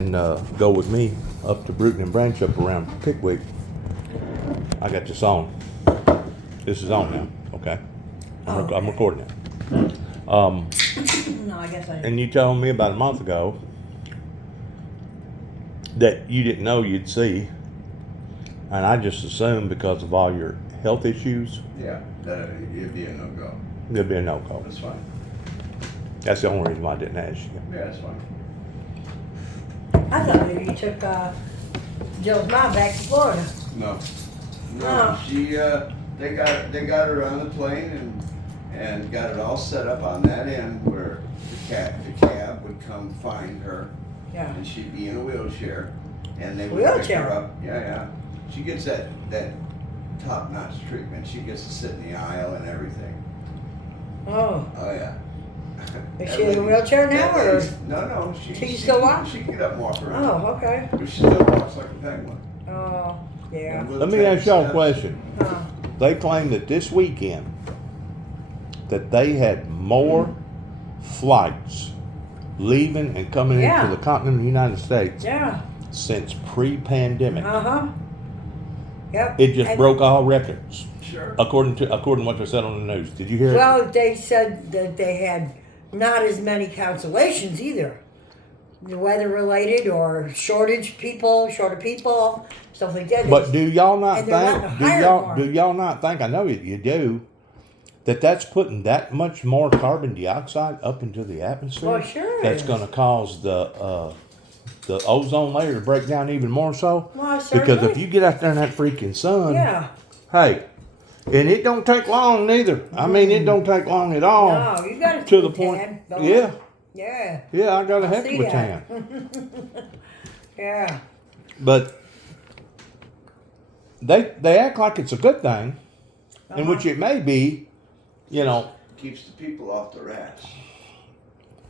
and go with me up to Bruton and Branch up around Pickwick. I got this on. This is on now. Okay. I'm recording it. No, I guess I. And you told me about a month ago that you didn't know you'd see, and I just assumed because of all your health issues, Yeah, that it'd be a no-go. there'd be a no-go. That's fine. That's the only reason why I didn't ask you. Yeah, that's fine. I thought maybe you took Jill's mom back to Florida. No. Oh. She, they got her on the plane and got it all set up on that end where the cab would come find her. Yeah. And she'd be in a wheelchair, and they would pick Wheelchair? her up. Yeah. She gets that top-notch treatment. She gets to sit in the aisle and everything. Oh. Oh yeah. Is she in a wheelchair now, or? No. She can still walk? She can get up and walk around. Oh, okay. But she still walks like a penguin. Oh, yeah. And Let me ask y'all a steps. question. They claim that this weekend that they had more flights leaving and coming Yeah. into the continental United States Yeah. since pre-pandemic. Uh-huh. Yep. It just And- broke all records, Sure. according to what they said on the news. Did you hear it? Well, they said that they had not as many cancellations either. Weather related or shorter people, stuff like that. But do y'all not And they're think? wanting to hire more. Do y'all not think? I know you do. That's putting that much more carbon dioxide up into the atmosphere. Well, sure That's is. going to cause the ozone layer to break down even more so. Well, Because certainly. if you get out there in that freaking sun, Yeah. hey, and it don't take long neither. I mean, it don't take long at all. No, you got To the point. Tan, don't Yeah, you? yeah, I got a heck see of a that. tan. Yeah. But they act like it's a good thing, in which it may be. You know, Keeps the people off their ass.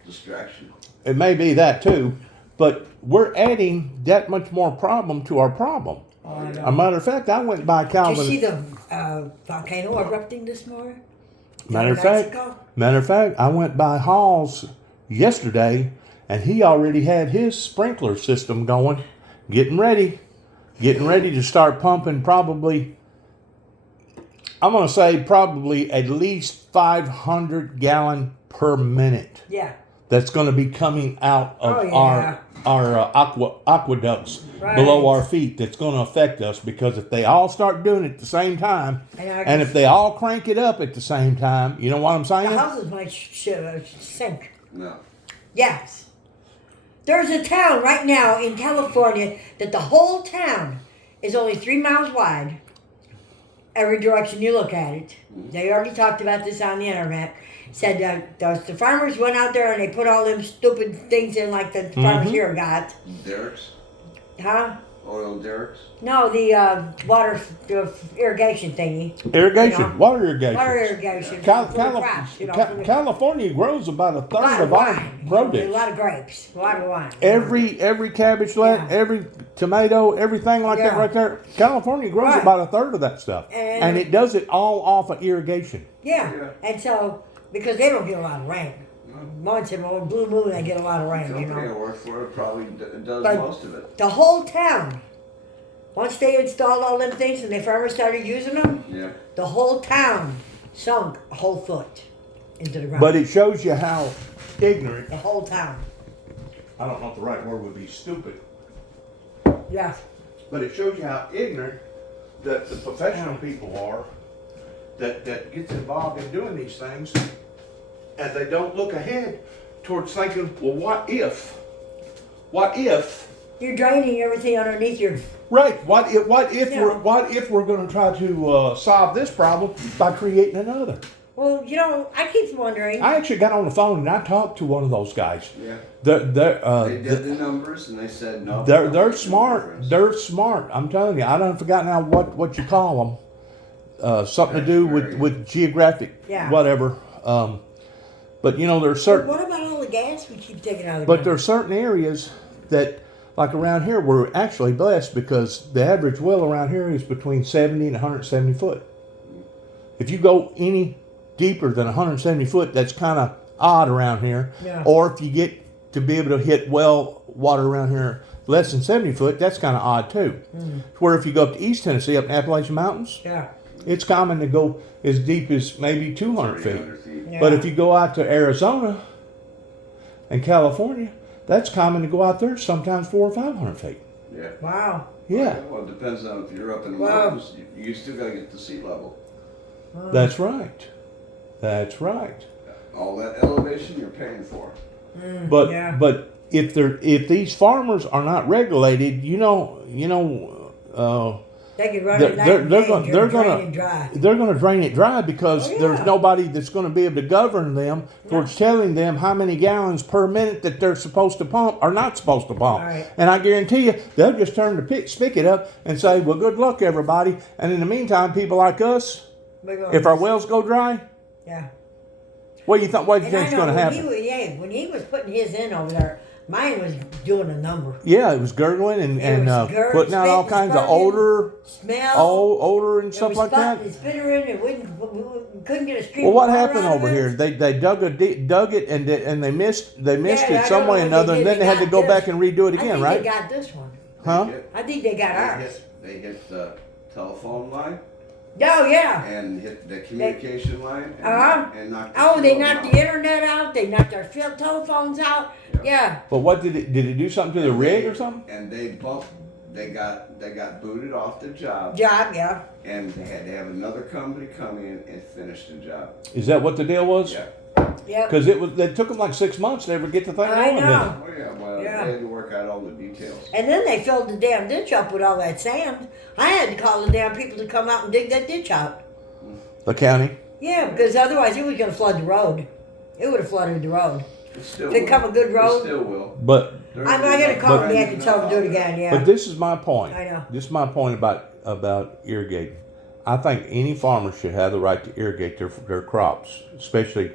Distraction. it may be that too, but we're adding that much more problem to our problem. Oh, I know. A matter of fact, I went by Did Calvin. you see the volcano erupting this morning? Matter of In fact, Mexico? I went by Hall's yesterday, and he already had his sprinkler system going, getting ready to start pumping. Probably, I'm going to say probably at least 500 gallon per minute. Yeah. That's going to be coming out of Oh, yeah. our aqueducts Right. below our feet. That's going to affect us, because if they all start doing it at the same time, And and if they all crank it up at the same time, you know what I'm The saying? houses might sink. No. Yes. There's a town right now in California that the whole town is only 3 miles wide. Every direction you look at it. They already talked about this on the internet. Said the farmers went out there and they put all them stupid things in like the farmers here got. Derricks? Huh? Oil derricks? No, the water irrigation thingy. Irrigation, You know? water irrigation. Water irrigation. Cal- for the Cali- crops, for the- California grows about a a third lot of of our wine. A produce. lot of grapes. A lot of wine. Every cabbage plant, Yeah. every tomato, everything like that Yeah. right there. California grows Right. about a third of that stuff, And- and it does it all off of irrigation. Yeah. Yeah. And so, because they don't get a lot of rain. Once in a blue moon, they get a lot of rain, you Company I know. work for probably does But- most of it. The whole town, once they installed all them things and the farmers started using them, Yeah. the whole town sunk a whole foot into the ground. But it shows you how ignorant. The whole town. I don't know if the right word would be stupid, Yeah. but it shows you how ignorant that the professional people are that gets involved in doing these things, and they don't look ahead towards thinking, well, what if You're draining everything underneath your. right? What if Yeah. we're going to try to solve this problem by creating another? Well, you know, I keep wondering. I actually got on the phone and I talked to one of those guys. Yeah. They're They did the numbers and they said no. they're smart. They're smart. I'm telling you. I don't forgot now what you call them. Something to do with geographic, Yeah. whatever. But you know, there's But certain. what about all the gas we keep taking out of the But ground? there's certain areas that, like around here, we're actually blessed because the average well around here is between 70 and 170 foot. If you go any deeper than 170 foot, that's kind of odd around here. Yeah. Or if you get to be able to hit well water around here less than 70 foot, that's kind of odd too. Where if you go up to East Tennessee, up in Appalachian Mountains, Yeah. it's common to go as deep as maybe 200 feet. 300 feet. Yeah. But if you go out to Arizona and California, that's common to go out there sometimes 400 or 500 feet. Yeah. Wow. Yeah, Well, it depends on if you're up in the Wow. mountains, you still gotta get to sea level. that's right. That's right. All that elevation you're paying for. But Yeah. but if these farmers are not regulated, They could run They're- it night they're and gonna- day, they're drain gonna- and dry. they're going to drain it dry because Oh, yeah. there's nobody that's going to be able to govern them towards telling them how many gallons per minute that they're supposed to pump or not supposed to pump. Right. And I guarantee you, they'll just turn the spigot up and say, well, good luck, everybody. And in the meantime, people like us, We're going- if our wells go dry, Yeah. what do you think? What do you And I think's know going to when happen? when he was putting his in over there, mine was doing a number. Yeah, it was gurgling and, It was putting out all spitting, kinds of spugging, odor, Smell. odor and It stuff was like that. sputting and spitter in it. We couldn't get a stream. Well, what of water happened out of over it. here? They dug it and they missed Yeah, it I some don't way know or what another, they and did. then they had to got go this. back and redo it again, I think right? they got this one. Huh? I think they got ours. They hit the telephone line Oh yeah. and hit the communication line and, Uh-huh. and knocked the Oh, they phone knocked out. the internet out. They knocked our telephones out. Yeah. But what did it do something to the rig or something? And they got booted off the job, Job. Yeah. and they had to have another company come in and finish the job. Is that what the deal was? Yeah. Yep. Because it took them like 6 months to ever get the thing I going. know. Oh yeah, well Yeah. they had to work out all the details. And then they filled the damn ditch up with all that sand. I had to call the damn people to come out and dig that ditch out. The county. Yeah, because otherwise it was going to flood the road. It would have flooded the road. It still If it will. come a good road- It still will. But I'm not going to call them back and tell them to do it again. Yeah. but this is my point. I know. This is my point about irrigating. I think any farmer should have the right to irrigate their crops, especially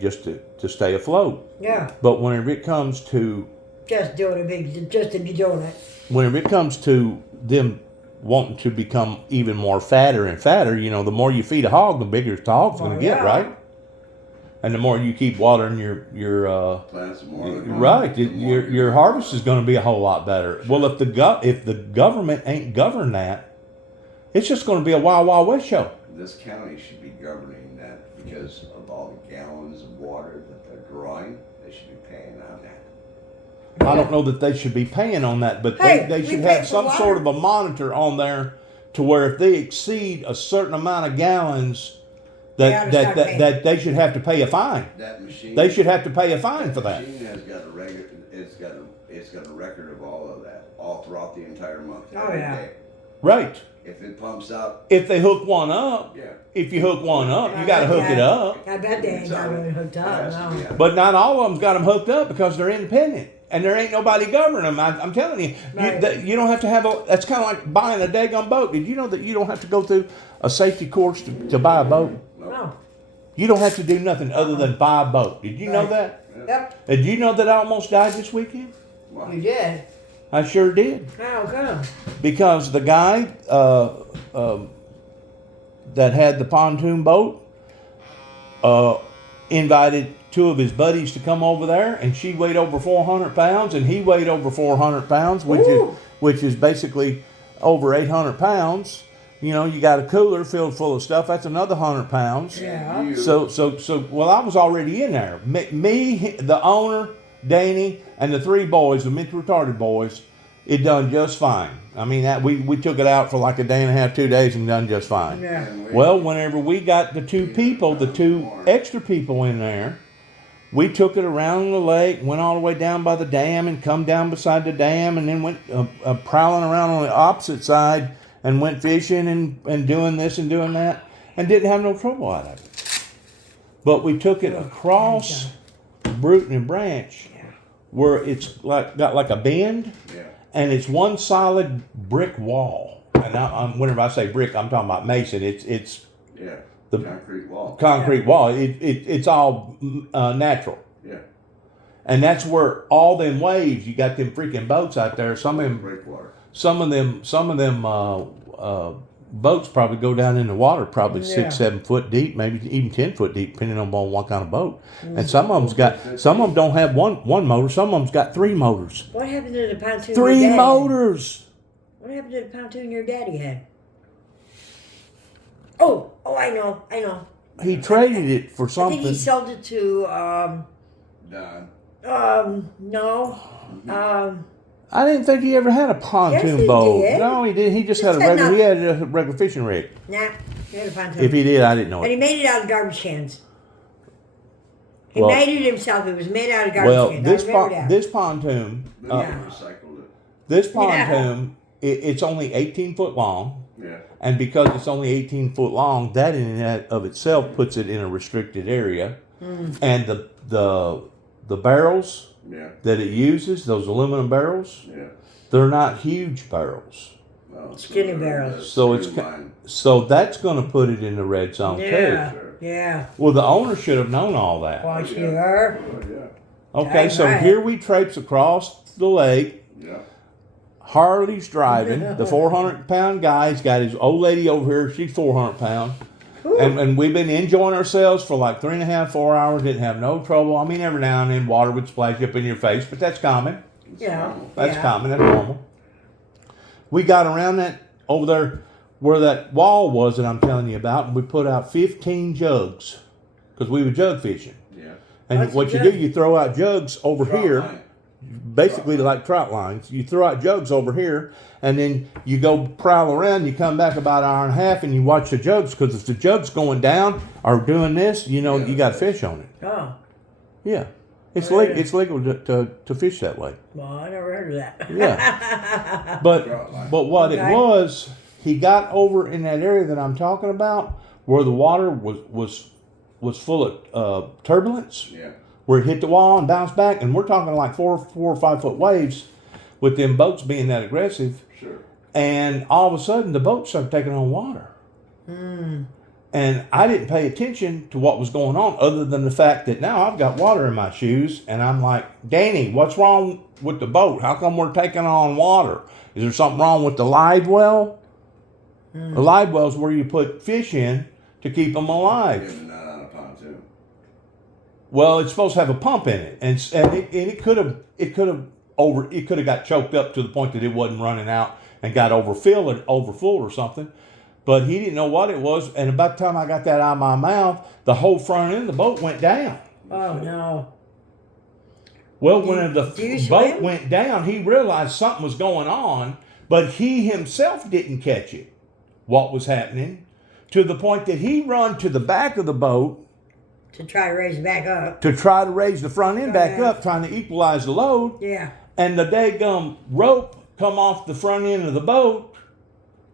just to stay afloat. Yeah. But whenever it comes to Just doing a big, just to be doing it. whenever it comes to them wanting to become even more fatter and fatter, the more you feed a hog, the bigger the hog's going Oh, to get, yeah. right? And the more you keep watering your Plants more. right, your harvest is going to be a whole lot better. Well, if the government ain't govern that, it's just going to be a wild west show. This county should be governing that because of all the gallons of water that they're drawing. They should be paying on that. I don't know that they should be paying on that, but Hey, they we should pay have for some water. sort of a monitor on there to where if they exceed a certain amount of gallons, They ought to start paying. that they should have to pay a fine. That machine. They should have to pay a fine for That that. machine has got a record. It's got a record of all of that all throughout the entire month. Oh, every yeah. day. Right. If it pumps out, If they hook one up, yeah. if you hook one up, you I got to bet hook it that- up. I bet they ain't got it hooked It up. has to be No. on. But not all of them's got them hooked up because they're independent. And there ain't nobody governing them. I'm telling you, Right. you don't have to have that's kind of like buying a daggone boat. Did you know that you don't have to go through a safety course to buy a boat? No. You don't have to do nothing other than buy a boat. Did you know Right. that? Yep. Did you know that I almost died this weekend? Wow. You did. I sure did. How come? Because the guy that had the pontoon boat invited two of his buddies to come over there, and she weighed over 400 pounds, and he weighed over 400 pounds, Ooh. which is basically over 800 pounds. You got a cooler filled full of stuff. That's another 100 pounds. Yeah. You- So, well, I was already in there. Me, the owner, Danny, and the three boys, the mentally retarded boys, it done just fine. I mean, we took it out for like a day and a half, 2 days, and done just fine. Yeah. and we- Well, whenever we got the the two extra people in there, we took it around the lake, went all the way down by the dam, and come down beside the dam, and then went prowling around on the opposite side, and went fishing and doing this and doing that, and didn't have no trouble out of it. But we took it across Bruton and Branch, where it's got like a bend, Yeah. and it's one solid brick wall. And whenever I say brick, I'm talking about mason. It's Yeah. The concrete wall. concrete wall. It's all natural. Yeah. And that's where all them waves, you got them freaking boats out there. Some of them Breakwater. Some of them boats probably go down in the water, probably Yeah. 6, 7 foot deep, maybe even 10 foot deep, depending on what kind of boat. And some of them don't have one motor. Some of them's got 3 motors. What happened to the pontoon? 3 your dad motors. Had? What happened to the pontoon your daddy had? Oh, I know. He traded it for I something. think he sold it to Don. no. I didn't think he ever had a pontoon Yes, he boat. did. No, he did. He just Just had a had regular. not- He had a regular fishing rig. Nah, he had a pontoon. If he did, I didn't know And he it. made it out of garbage cans. He Well- made it himself. It was made out of garbage Well, cans. this I remember that. this pontoon, Then they recycled it. this pontoon, it's only 18 foot long, Yeah. and because it's only 18 foot long, that in and of itself puts it in a restricted area. And the barrels Yeah. that it uses, those aluminum barrels, Yeah. they're not huge barrels. Well, Skinny so barrels. So it's streamlined. So that's going to put it in the red zone Yeah, too. yeah. Well, the owner should have known all that. Well, yeah. sure. Oh, yeah. Okay, Dang so right. here we traipse across the lake. Yeah. Harley's driving. The 400-pound guy's got his old lady over here. She's 400 pounds. And we've been enjoying ourselves for like 3.5, 4 hours. Didn't have no trouble. I mean, every now and then water would splash up in your face, but that's common. Yeah. That's yeah. common. That's normal. We got around that over there where that wall was that I'm telling you about, and we put out 15 jugs because we were jug fishing. Yeah. And What's a what you jug? do, you throw out jugs over Trout here, line. basically like trout lines. You throw out jugs over here, and then you go prowl around. You come back about an hour and a half, and you watch the jugs because if the jugs going down or doing this, you know you got fish on it. Oh, Yeah, it's Oh, yeah. it's legal to fish that way. well, I never heard of that. Yeah, but Trout line. what Okay. it was, he got over in that area that I'm talking about, where the water was full of turbulence, Yeah. where it hit the wall and bounced back, and we're talking like 4 or 5 foot waves, with them boats being that aggressive, Sure. and all of a sudden the boat started taking on water. And I didn't pay attention to what was going on, other than the fact that now I've got water in my shoes, and I'm like, Danny, what's wrong with the boat? How come we're taking on water? Is there something wrong with the live well? The live well is where you put fish in to keep them Yeah, alive. but not on a pontoon. Well, it's supposed to have a pump in it, and it could have got choked up to the point that it wasn't running out and got overfull or something. But he didn't know what it was, and about the time I got that out of my mouth, the whole front end of the boat went down. Oh no. Well, when do the you boat swim? went down, he realized something was going on, but he himself didn't catch it, what was happening, to the point that he run to the back of the boat To try to raise it back up. to try to raise the front end back Yeah. up, trying to equalize the load. Yeah. And the daggum rope come off the front end of the boat,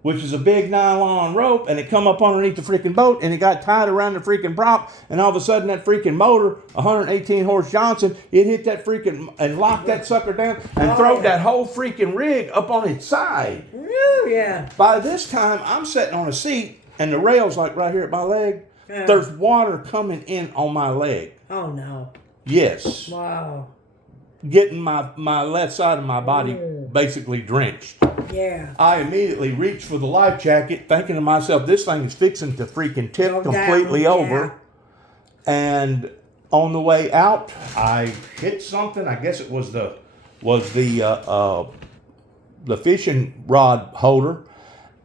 which is a big nylon rope, and it come up underneath the freaking boat, and it got tied around the freaking prop, and all of a sudden that freaking motor, 118 horse Johnson, it hit that freaking, and locked that sucker down, and Oh, throwed yeah. that whole freaking rig up on its side. Ooh, yeah. By this time, I'm sitting on a seat, and the rail's like right here at my leg. Yeah. There's water coming in on my leg. Oh no. Yes. Wow. Getting my left side of my body basically drenched. Yeah. I immediately reached for the life jacket, thinking to myself, this thing is fixing to freaking tip Go completely down, over. And on the way out, I hit something. I guess it was the fishing rod holder,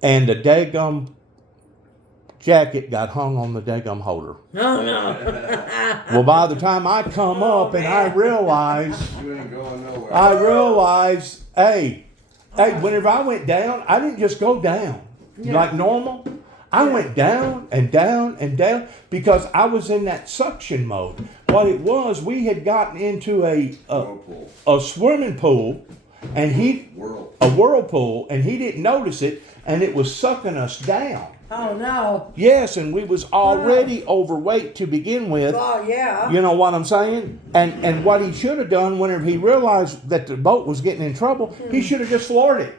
and the daggum jacket got hung on the daggum holder. No, no. Well, by the time I come up and I man. realized, You ain't going nowhere. hey, whenever I went down, I didn't just go down like normal. I went down and down and down because I was in that suction mode. What it was, we had gotten into a Whirlpool. swimming pool, and a whirlpool, and he didn't notice it, and it was sucking us down. Oh no. Yes, and we was already overweight to begin with. Oh yeah. You know what I'm saying? And what he should have done whenever he realized that the boat was getting in trouble, he should have just floored it.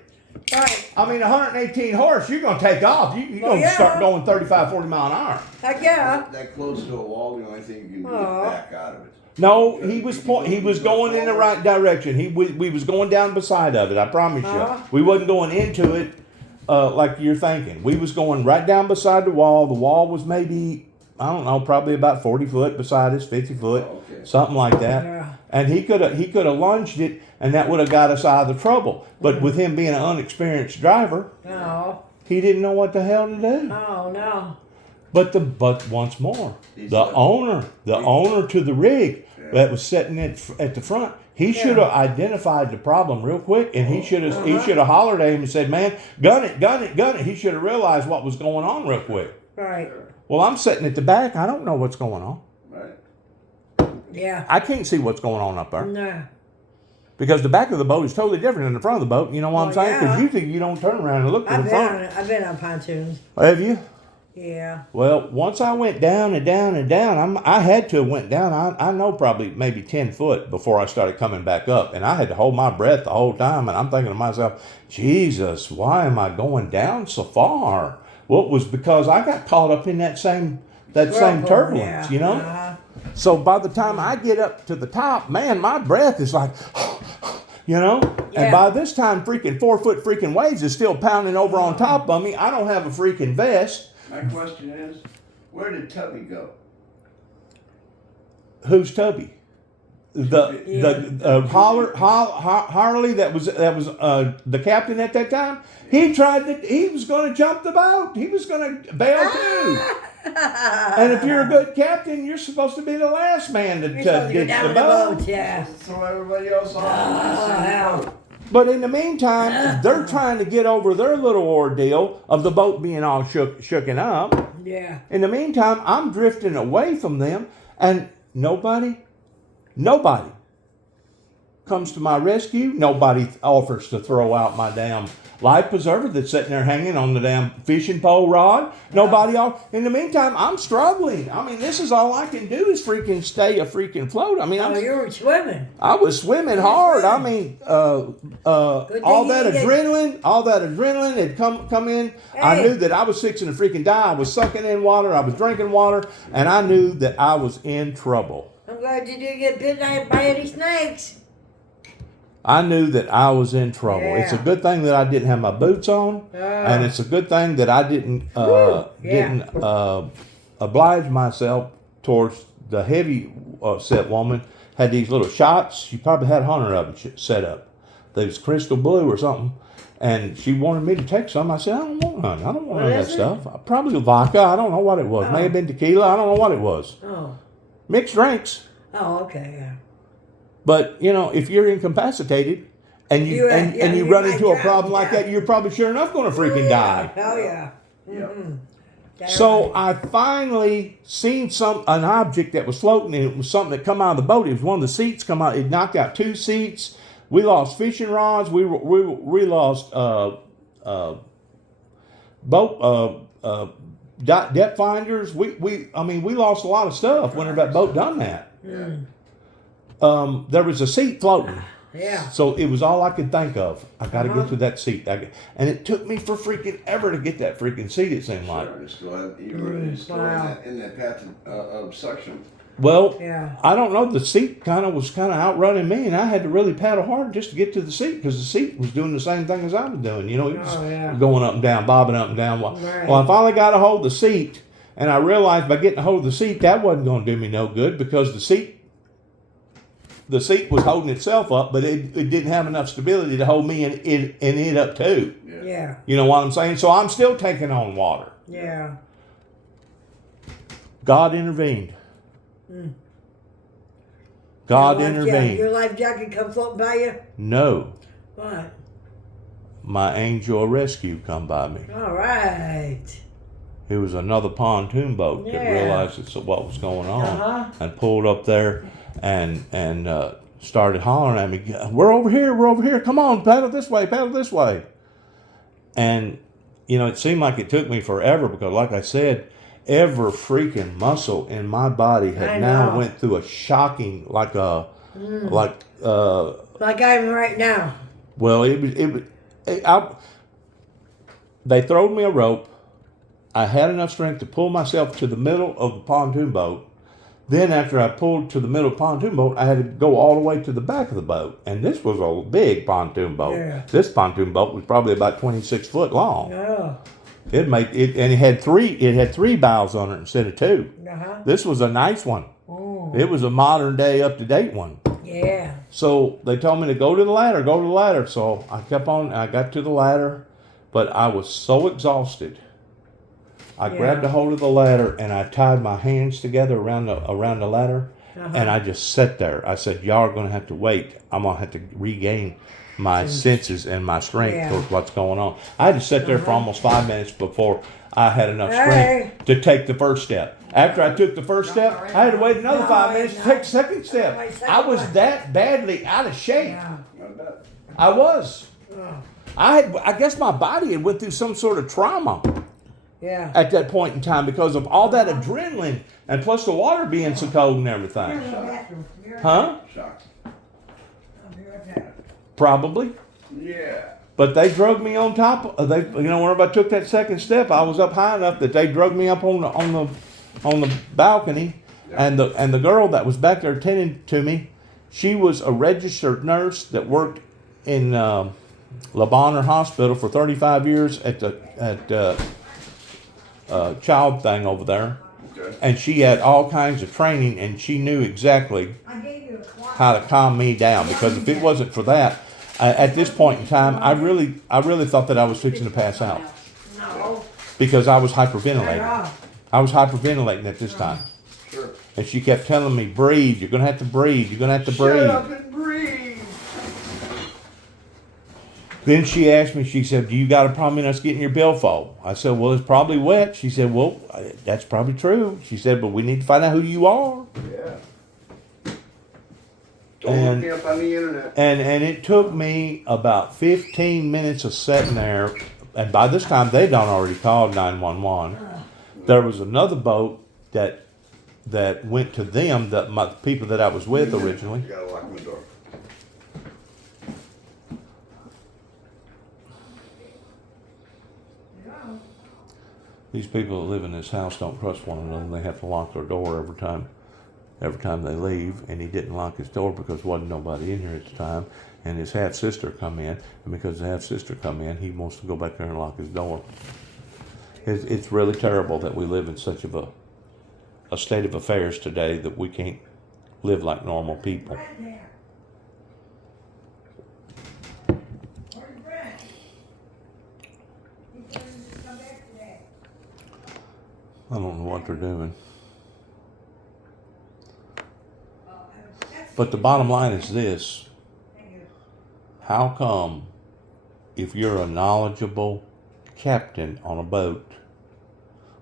Right. I mean, 118 horse, you're going to take off. You're going to start going 35, 40 mile an hour. Heck yeah. That close to a wall, the only thing you can do Aw. is back out of it. No, he was going in the right direction. We was going down beside of it, I promise Uh-huh. you. We wasn't going into it, like you're thinking. We was going right down beside the wall. The wall was maybe, I don't know, probably about 40 foot beside us, 50 foot, Okay. something like that. Yeah. And he could have lunged it, and that would have got us out of the trouble. But with him being an unexperienced driver, Oh. he didn't know what the hell to do. Oh no. But once more, He's the like- owner to the rig that was sitting at the front, he should have identified the problem real quick, and he should have hollered at him and said, "Man, gun it, gun it, gun it." He should have realized what was going on real quick. Right. Well, I'm sitting at the back. I don't know what's going on. Right. Yeah. I can't see what's going on up there No. because the back of the boat is totally different than the front of the boat. You know what I'm Well, saying? Because yeah. usually you don't turn around and look to I've the been front. I've been on pontoons. Have you? Yeah. Well, once I went down and down and down, I had to have went down. I know probably maybe 10 foot before I started coming back up. And I had to hold my breath the whole time. And I'm thinking to myself, Jesus, why am I going down so far? Well, it was because I got caught up in that same Whirlpool, turbulence, yeah. you know? Uh-huh. So by the time I get up to the top, man, my breath is like, you know? Yeah. And by this time, freaking 4 foot freaking waves is still pounding over on top of me. I don't have a freaking vest. My question is, where did Tubby go? Who's Tubby? The Harley that was the captain at that time. He was going to jump the boat. He was going to bail too. And if you're a good captain, you're supposed to be the last man to You're supposed to go ditch down the in the boat. boat, yeah. Throw everybody else off. hell. But in the meantime, they're trying to get over their little ordeal of the boat being all shooken up. Yeah. In the meantime, I'm drifting away from them, and nobody comes to my rescue. Nobody offers to throw out my damn life preserver that's sitting there hanging on the damn fishing pole rod. Nobody else. In the meantime, I'm struggling. I mean, this is all I can do is freaking stay afreaking float. I mean, Oh, you were swimming. I was swimming hard. I mean, all thing that you didn't adrenaline had come in. I Hey. knew that I was fixing to freaking die. I was sucking in water. I was drinking water, and I knew that I was in trouble. I'm glad you didn't get bitten by any snakes. I knew that I was in trouble. Yeah. It's a good thing that I didn't have my boots on, and it's a good thing that I didn't oblige myself towards the heavy set woman. Had these little shots. She probably had 100 of them set up. They was crystal blue or something, and she wanted me to take some. I said, I don't want none. I don't want none of that is it? stuff. Probably vodka. I don't know what it was. May have been tequila. I don't know what it was. Oh. Mixed drinks. Oh, okay, yeah. But you know, if you're incapacitated and you you run might into a drown, problem like yeah. that, you're probably sure enough going to freaking die. Hell yeah. Yep. So I finally seen an object that was floating, and it was something that come out of the boat. It was one of the seats come out. It knocked out 2 seats. We lost fishing rods. We lost boat depth finders. We lost a lot of stuff whenever that boat done that. Yeah. There was a seat floating. Yeah. So it was all I could think of. I got to get to that seat. And it took me for freaking ever to get that freaking seat, it seemed like. Sure, you were still Wow. in that path of suction. Well, Yeah. I don't know. The seat was outrunning me, and I had to really paddle hard just to get to the seat because the seat was doing the same thing as I was doing. You know, it was Oh, yeah. going up and down, bobbing up and down. Right. Well, I finally got a hold of the seat, and I realized by getting a hold of the seat, that wasn't going to do me no good because the seat was holding itself up, but it didn't have enough stability to hold me and it up too. Yeah. You know what I'm saying? So I'm still taking on water. Yeah. God intervened. God Your life intervened. jacket- Your life jacket come floating by you? No, What? my angel of rescue come by me. All right. It was another pontoon boat that Yeah. realized what was going on Uh-huh. and pulled up there and started hollering at me, we're over here, come on, paddle this way. And, you know, it seemed like it took me forever because, like I said, every freaking muscle in my body I had now know. went through a shocking, Like I'm right now. well, they throwed me a rope. I had enough strength to pull myself to the middle of the pontoon boat. Then after I pulled to the middle of the pontoon boat, I had to go all the way to the back of the boat. And this was a big pontoon boat. Yeah. This pontoon boat was probably about 26 foot long. Oh. And it had three bows on it instead of two. Uh-huh. This was a nice one. Oh. It was a modern day, up to date one. Yeah. So they told me to go to the ladder. So I kept on. I got to the ladder, but I was so exhausted. I grabbed a hold of the ladder and I tied my hands together around the ladder, and I just sat there. I said, "Y'all are going to have to wait. I'm going to have to regain my senses and my strength towards what's going on." I had to sit there for almost 5 minutes before I had enough strength to take the first step. After I took the first step, I had to wait another 5 minutes to take the second step. I was that badly out of shape. Yeah. I was. I guess my body had went through some sort of trauma. Yeah. At that point in time, because of all that adrenaline and plus the water being so cold and everything. Huh? Shocked. Probably. Yeah. But they drug me on top. Whenever I took that second step, I was up high enough that they drug me up on the balcony, and the girl that was back there attending to me, she was a registered nurse that worked in Le Bonheur Hospital for 35 years at the child thing over there. Okay. And she had all kinds of training, and she knew exactly how to calm me down, because if it wasn't for that, at this point in time, I really thought that I was fixing to pass out, No. because I was hyperventilating. I was hyperventilating at this time. Sure. And she kept telling me, "Breathe, you're going to have to breathe, you're going to have to breathe." Shut up and breathe. Then she asked me, she said, "Do you got a problem in us getting your billfold?" I said, "Well, it's probably wet." She said, "Well, that's probably true." She said, "But we need to find out who you are." Yeah. Don't look me up on the internet. And it took me about 15 minutes of sitting there. And by this time, they'd done already called 911. There was another boat that went to them, the people that I was with originally. You gotta lock my door. These people that live in this house don't trust one another. They have to lock their door every time they leave. And he didn't lock his door because there wasn't nobody in here at the time. And his half sister come in, and because the half sister come in, he wants to go back there and lock his door. It's really terrible that we live in such of a state of affairs today that we can't live like normal people. I don't know what they're doing. But the bottom line is this: how come, if you're a knowledgeable captain on a boat,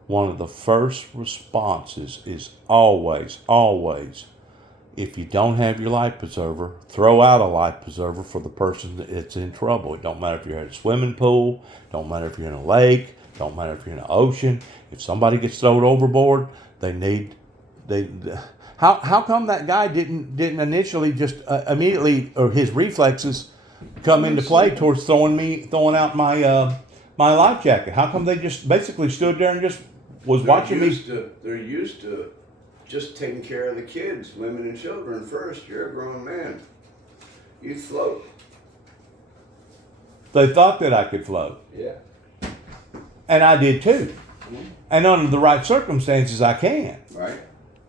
one of the first responses is always, if you don't have your life preserver, throw out a life preserver for the person that's in trouble. It don't matter if you're at a swimming pool, don't matter if you're in a lake, don't matter if you're in an ocean. If somebody gets thrown overboard, how come that guy didn't initially just immediately, or his reflexes come into play towards throwing out my my life jacket? How come they just basically stood there and just was watching me? They're used to just taking care of the kids, women and children first. You're a grown man. You float. They thought that I could float. Yeah. And I did too. And under the right circumstances, I can. Right.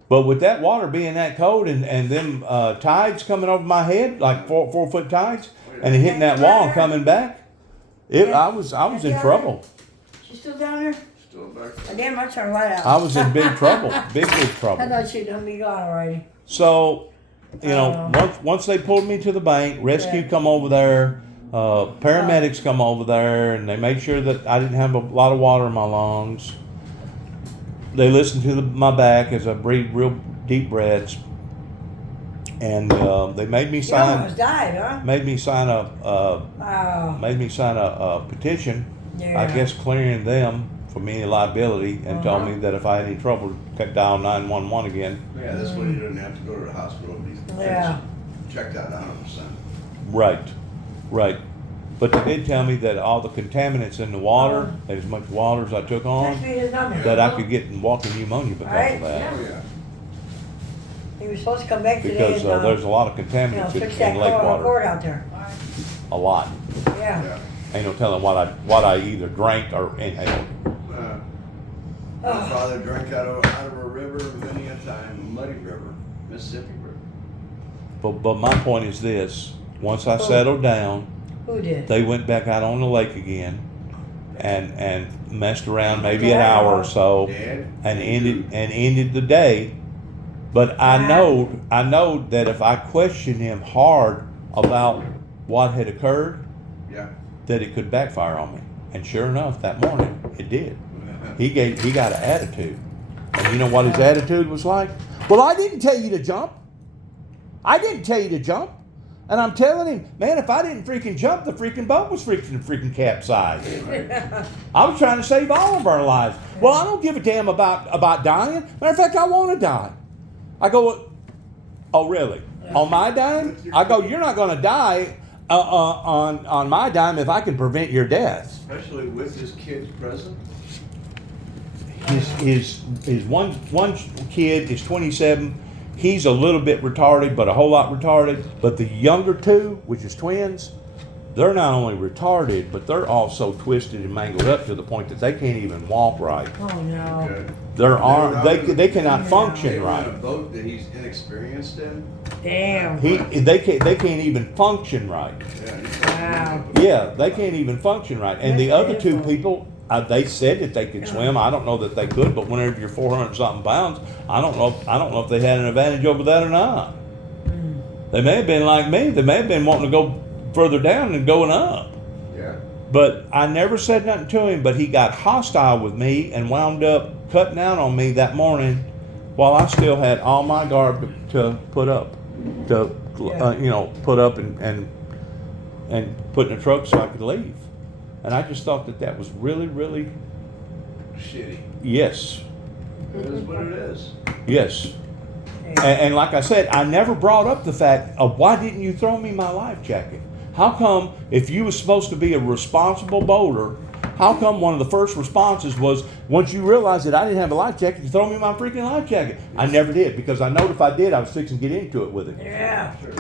But with that water being that cold and them tides coming over my head, like 4 foot tides, and hitting that wall and coming back, I was in trouble. She's still down there? Still back. Oh, damn, I turned right out. I was in big trouble, big I trouble. thought she'd done me gone already. So, once they pulled me to the bank, rescue come over there, paramedics come over there, and they made sure that I didn't have a lot of water in my lungs. They listened to my back as I breathed real deep breaths, and they made me You sign. almost died, huh? Made me sign a Oh. petition. Yeah. I guess clearing them from any liability, and told me that if I had any trouble, dial 911 again. Yeah, this way you don't have to go to the hospital. Yeah. Checked out 100%. Right. But they did tell me that all the contaminants in the water, as much water as I took on, that I could get walking pneumonia because of that. Oh yeah. He was supposed to come back today because and there's a lot of contaminants fix that in lake water. cord out there. A lot. Yeah. Yeah. Ain't no telling what I either drank or inhaled. My father drank out of a river many a time, muddy river, Mississippi River. But my point is this: once I settled down, Who did? they went back out on the lake again, and messed around maybe an hour or so, Dad? and ended the day. But I know that if I questioned him hard about what had occurred, Yeah. that it could backfire on me. And sure enough, that morning it did. He got an attitude. And you know what his attitude was like? Well, I didn't tell you to jump. I didn't tell you to jump. And I'm telling him, man, if I didn't freaking jump, the freaking boat was freaking capsized. I was trying to save all of our lives. Well, I don't give a damn about dying. Matter of fact, I want to die. I go, oh really? On my dime? I go, you're not going to die on my dime if I can prevent your death. Especially with his kids present. His one kid is 27. He's a little bit retarded, but a whole lot retarded. But the younger two, which is twins, they're not only retarded, but they're also twisted and mangled up to the point that they can't even walk right. Oh no. Okay. Their arm, they cannot They function were in a right. boat that he's inexperienced in. Damn. They can't even function right. Yeah. Wow. Yeah, they can't even function right. And the That's other two beautiful. people, they said that they could swim. I don't know that they could, but whenever you're 400 something pounds, I don't know if they had an advantage over that or not. They may have been like me. They may have been wanting to go further down than going up. Yeah. But I never said nothing to him. But he got hostile with me and wound up cutting out on me that morning, while I still had all my garb to put up, put up and put in the truck so I could leave. And I just thought that was really, really, Shitty. yes, It is what it is. yes. And like I said, I never brought up the fact of why didn't you throw me my life jacket? How come, if you was supposed to be a responsible boater, how come one of the first responses was, once you realized that I didn't have a life jacket, you throw me my freaking life jacket? I never did, because I know if I did, I was fixing to get into it with it. Yeah. Sure.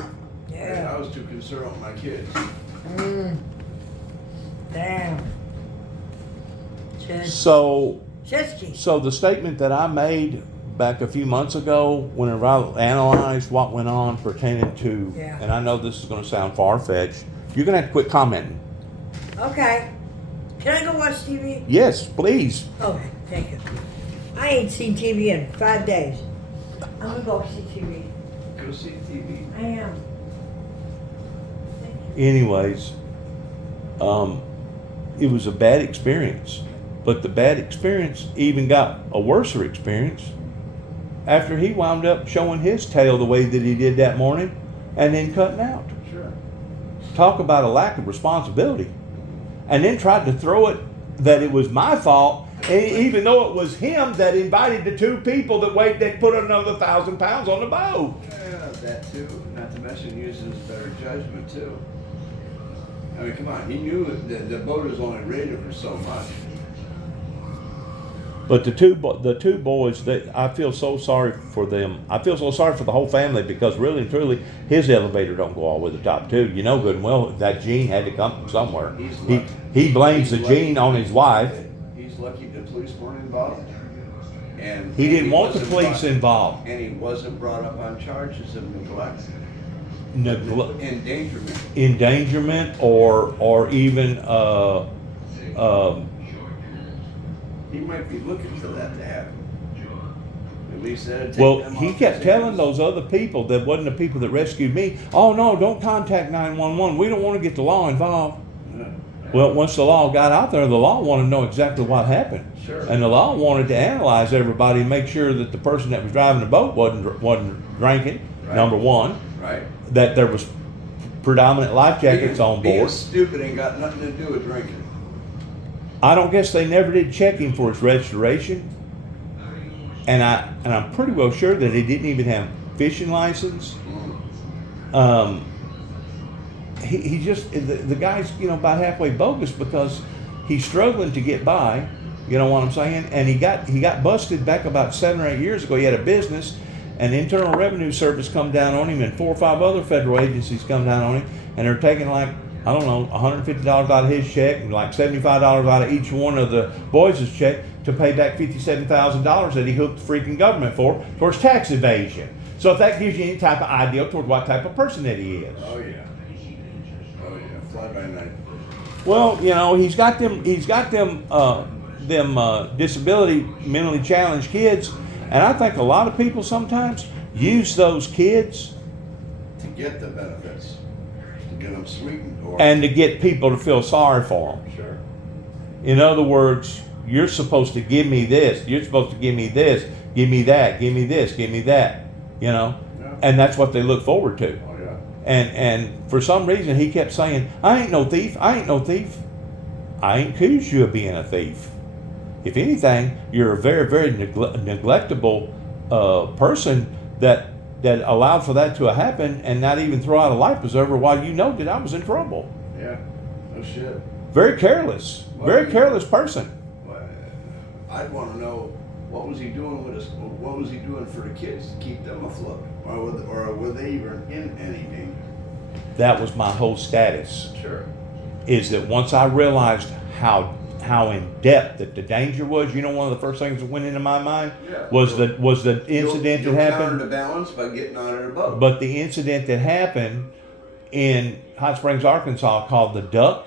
Yeah. I was too concerned with my kids. Damn. So Chesky. So the statement that I made back a few months ago, whenever I analyzed what went on pertaining to, Yeah. and I know this is going to sound far-fetched, you're going to have to quit commenting. Okay. Can I go watch TV? Yes, please. Okay, thank you. I ain't seen TV in 5 days. I'm gonna go see TV. Go see TV. I am. Thank you. Anyways, it was a bad experience, but the bad experience even got a worser experience after he wound up showing his tail the way that he did that morning and then cutting out. Sure. Talk about a lack of responsibility. And then tried to throw it that it was my fault, even though it was him that invited the two people that put another 1,000 pounds on the boat. Yeah, that too. Not to mention using his better judgment too. I mean, come on. He knew that the boat was only rated for so much. But the two boys, I feel so sorry for them. I feel so sorry for the whole family, because really and truly, his elevator don't go all the way to the top too. You know good and well that gene had to come from somewhere. He blames the gene on his wife. He's lucky the police weren't involved. And He didn't want the wasn't police brought- involved. And he wasn't brought up on charges of neglect, Endangerment endangerment. or even He might be looking for that to happen. At least that'd take well, them he off kept his telling hands. those other people that wasn't the people that rescued me, oh no, don't contact 911. We don't want to get the law involved. Yeah. Well, once the law got out there, the law wanted to know exactly what happened. Sure. And the law wanted to analyze everybody and make sure that the person that was driving the boat wasn't drinking, Right. number one, Right. that there was predominant life jackets on Being board. stupid ain't got nothing to do with drinking. I don't guess they never did check him for his registration. And I'm pretty well sure that he didn't even have fishing license. He just, the guy's, about halfway bogus, because he's struggling to get by, you know what I'm saying? And he got busted back about 7 or 8 years ago. He had a business, and Internal Revenue Service come down on him, and 4 or 5 other federal agencies come down on him, and they're taking like, I don't know, $150 out of his check and like $75 out of each one of the boys' check to pay back $57,000 that he hooked the freaking government for towards tax evasion. So if that gives you any type of idea toward what type of person that he is. Oh yeah. Oh yeah. Fly by night. Well, you know, he's got them disability, mentally challenged kids, and I think a lot of people sometimes use those kids To get the benefits, to get them sweetened, or and to get people to feel sorry for them. sure. In other words, you're supposed to give me this, you're supposed to give me this, give me that, give me this, give me that, you know, Yeah. and that's what they look forward to. Oh yeah. And for some reason he kept saying, I ain't no thief, I ain't no thief. I ain't accused you of being a thief. If anything, you're a very, very neglectable person that allowed for that to happen and not even throw out a life preserver while you know that I was in trouble. Yeah. No shit. Very careless. Very careless person. Well, I'd want to know what was he doing with us? What was he doing for the kids to keep them afloat, or were they even in any danger? That was my whole status. Sure. Is that once I realized how in depth that the danger was, you know, one of the first things that went into my mind Yeah. was the incident you'll that counter happened. the balance by getting out of the boat. But the incident that happened in Hot Springs, Arkansas, called the Duck,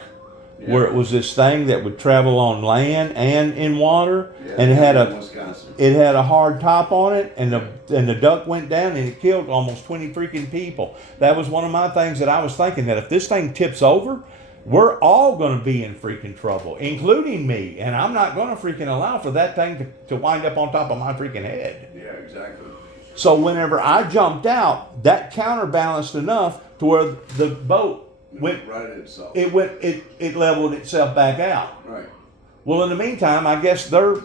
where it was this thing that would travel on land and in water, Yeah, and in Wisconsin. it had a hard top on it, and the duck went down and it killed almost 20 freaking people. That was one of my things that I was thinking, that if this thing tips over, we're all going to be in freaking trouble, including me, and I'm not going to freaking allow for that thing to wind up on top of my freaking head. Yeah, exactly. So whenever I jumped out, that counterbalanced enough to where the boat went right itself. it leveled itself back out. Right. Well, in the meantime, I guess they're,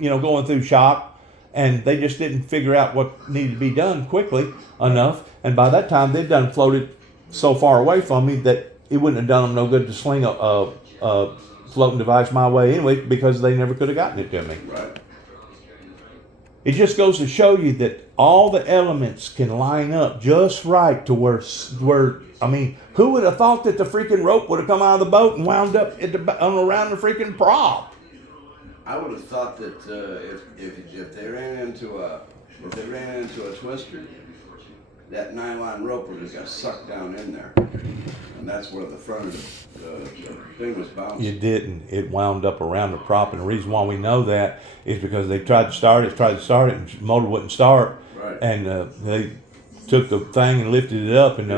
going through shock, and they just didn't figure out what needed to be done quickly enough. And by that time, they'd done floated so far away from me that it wouldn't have done them no good to sling a floating device my way anyway, because they never could have gotten it to me. Right. It just goes to show you that all the elements can line up just right to where I mean, who would have thought that the freaking rope would have come out of the boat and wound up around the freaking prop? I would have thought that if they ran into a twister, that nylon rope would have got sucked down in there, and that's where the front of the thing was bouncing. It didn't. It wound up around the prop, and the reason why we know that is because they tried to start it, and the motor wouldn't start, Right. and they took the thing and lifted it up, and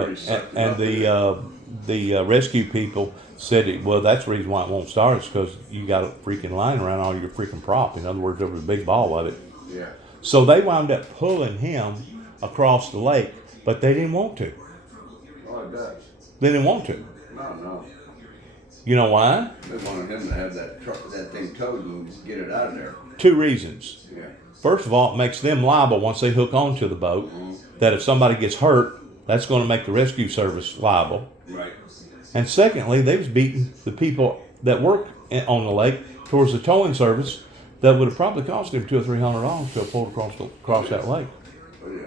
the rescue people said, well, that's the reason why it won't start. It's because you got a freaking line around all your freaking prop. In other words, there was a big ball of it. Yeah. So they wound up pulling him across the lake, but they didn't want to. Oh, I bet. They didn't want to. No. You know why? They wanted him to have that thing towed and get it out of there. 2 reasons. Yeah. First of all, it makes them liable once they hook onto the boat. That if somebody gets hurt, that's going to make the rescue service liable. Right. And secondly, they was beating the people that work on the lake towards the towing service that would have probably cost them $200 or $300 to have pulled across that lake. Oh yeah.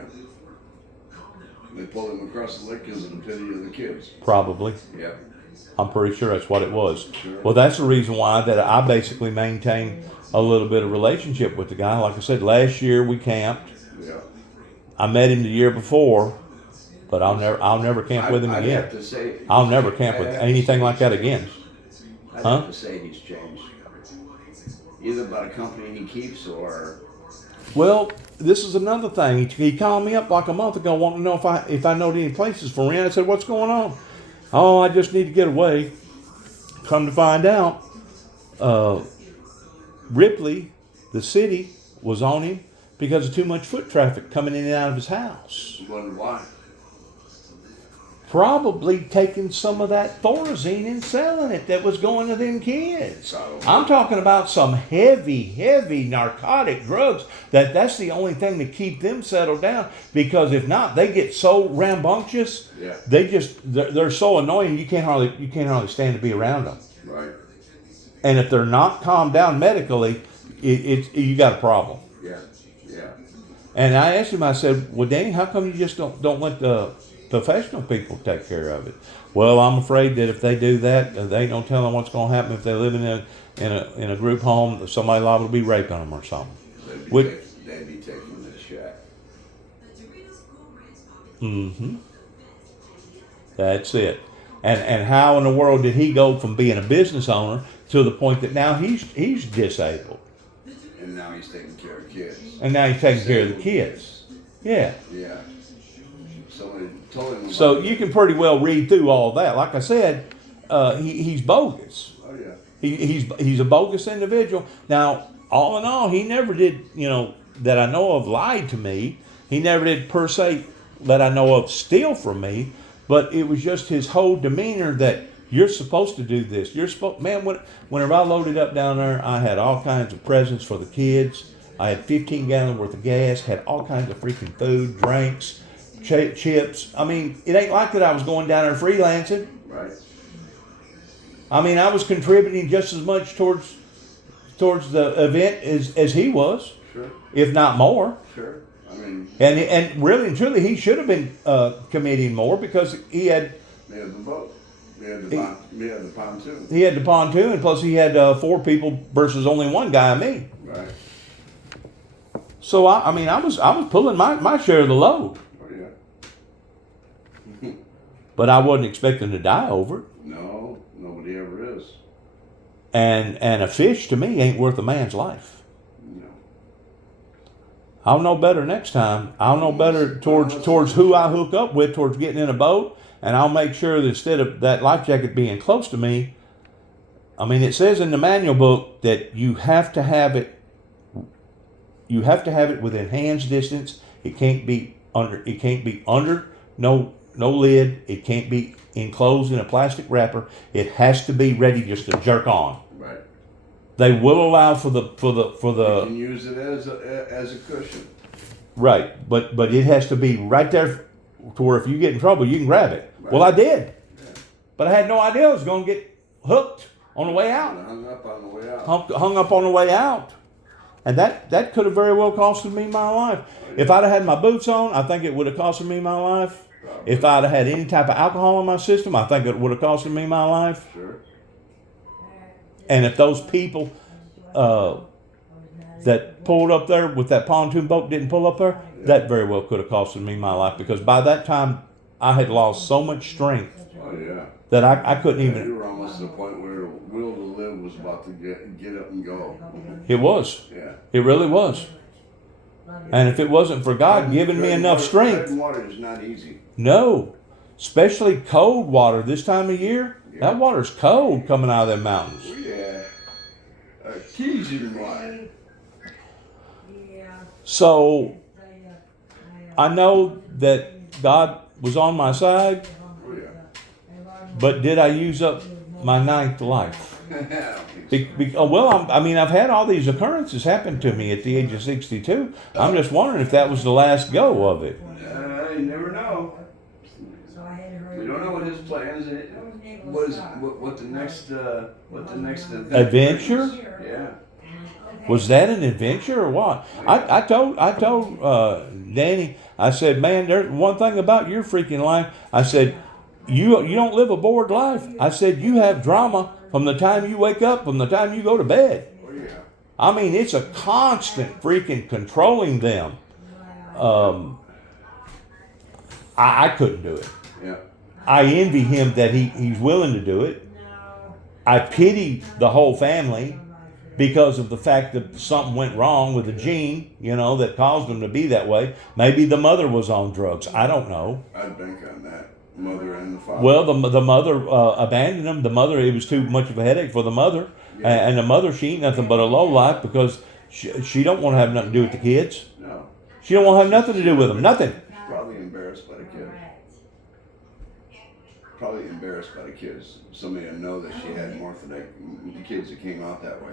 They pulled him across the lake because of the pity of the kids. Probably. Yeah. I'm pretty sure that's what it was. Sure. Well, that's the reason why that I basically maintained a little bit of relationship with the guy. Like I said, last year we camped. Yeah. I met him the year before, but I'll never camp with him I'd again. have to say, I'll never camp with anything like that again. I'd Huh? have to say he's changed. Either by the company he keeps or. Well, this is another thing. He called me up like a month ago wanting to know if I know any places for rent. I said, what's going on? Oh, I just need to get away. Come to find out, Ripley, the city, was on him because of too much foot traffic coming in and out of his house. Wonder why. Probably taking some of that Thorazine and selling it that was going to them kids. I'm talking about some heavy narcotic drugs that's the only thing to keep them settled down, because if not, they get so rambunctious. Yeah. They're so annoying you can't hardly stand to be around them. Right. And if they're not calmed down medically, you got a problem. Yeah. Yeah. And I asked him, I said, well, Danny, how come you just don't let the professional people take care of it? Well, I'm afraid that if they do that, they ain't no telling what's going to happen if they live in a group home, that somebody liable to be raping them or something. They'd be taking the shack. Mm-hmm. That's it. And how in the world did he go from being a business owner to the point that now he's disabled? And now he's taking care of kids. And now he's taking care of the kids. Yeah. Yeah. Somebody told him. So you can pretty well read through all that. Like I said, he's bogus. Oh yeah. He's a bogus individual. Now, all in all, he never did, that I know of, lied to me. He never did per se, that I know of, steal from me. But it was just his whole demeanor that you're supposed to do this. You're supposed, man. Whenever I loaded up down there, I had all kinds of presents for the kids. I had 15 gallons worth of gas. Had all kinds of freaking food, drinks, chips. I mean, it ain't like that I was going down there freelancing. Right. I mean, I was contributing just as much towards the event as he was, Sure. if not more. Sure. I mean. And really and truly, he should have been committing more because he had. He had the boat. He had the pontoon. He had the pontoon, and plus he had 4 people versus only one guy, me. Right. So I was pulling my share of the load. Oh yeah. But I wasn't expecting to die over it. No, nobody ever is. And a fish to me ain't worth a man's life. No. I'll know better next time. I'll know better towards who I hook up with towards getting in a boat, and I'll make sure that instead of that life jacket being close to me, I mean, it says in the manual book that you have to have it within hands distance. It can't be under no lid. It can't be enclosed in a plastic wrapper. It has to be ready just to jerk on. Right. They will allow for the. You can use it as a cushion. Right, but it has to be right there to where if you get in trouble, you can grab it. Right. Well, I did, Yeah. but I had no idea I was going to get hooked on the way out. Hung up on the way out. Hung up on the way out, and that could have very well costed me my life. If I'd have had my boots on, I think it would have costed me my life. Probably. If I'd have had any type of alcohol in my system, I think it would have costed me my life. Sure. And if those people that pulled up there with that pontoon boat didn't pull up there, that very well could have costed me my life, because by that time I had lost so much strength Oh yeah. that I couldn't even. You were almost to the point where the will to live was about to get up and go. It was. Yeah. It really was. And if it wasn't for God giving me enough strength, Treading water is not easy. no, especially cold water this time of year. That water's cold coming out of them mountains. Oh yeah. Teasing water. So I know that God was on my side, Oh yeah. but did I use up my 9th life? I don't think so. Well, I've had all these occurrences happen to me at the age of 62. I'm just wondering if that was the last go of it. You never know. We don't know what his plans was. What the next Adventure? Yeah. Was that an adventure or what? I told Danny, I said, man, there's one thing about your freaking life. I said, you don't live a bored life. I said, you have drama from the time you wake up, from the time you go to bed. Oh yeah. I mean, it's a constant freaking controlling them. I couldn't do it. Yeah. I envy him that he's willing to do it. I pity the whole family because of the fact that something went wrong with the gene, that caused them to be that way. Maybe the mother was on drugs. I don't know. I'd bank on that. Mother and the father. Well, the mother abandoned him. The mother, it was too much of a headache for the mother. Yeah. And the mother, she ain't nothing but a lowlife because she don't want to have nothing to do with the kids. No. She don't want to have nothing to do with them. Nothing. Probably embarrassed by the kids. Probably embarrassed by the kids. Somebody to know that she had more for the kids that came out that way.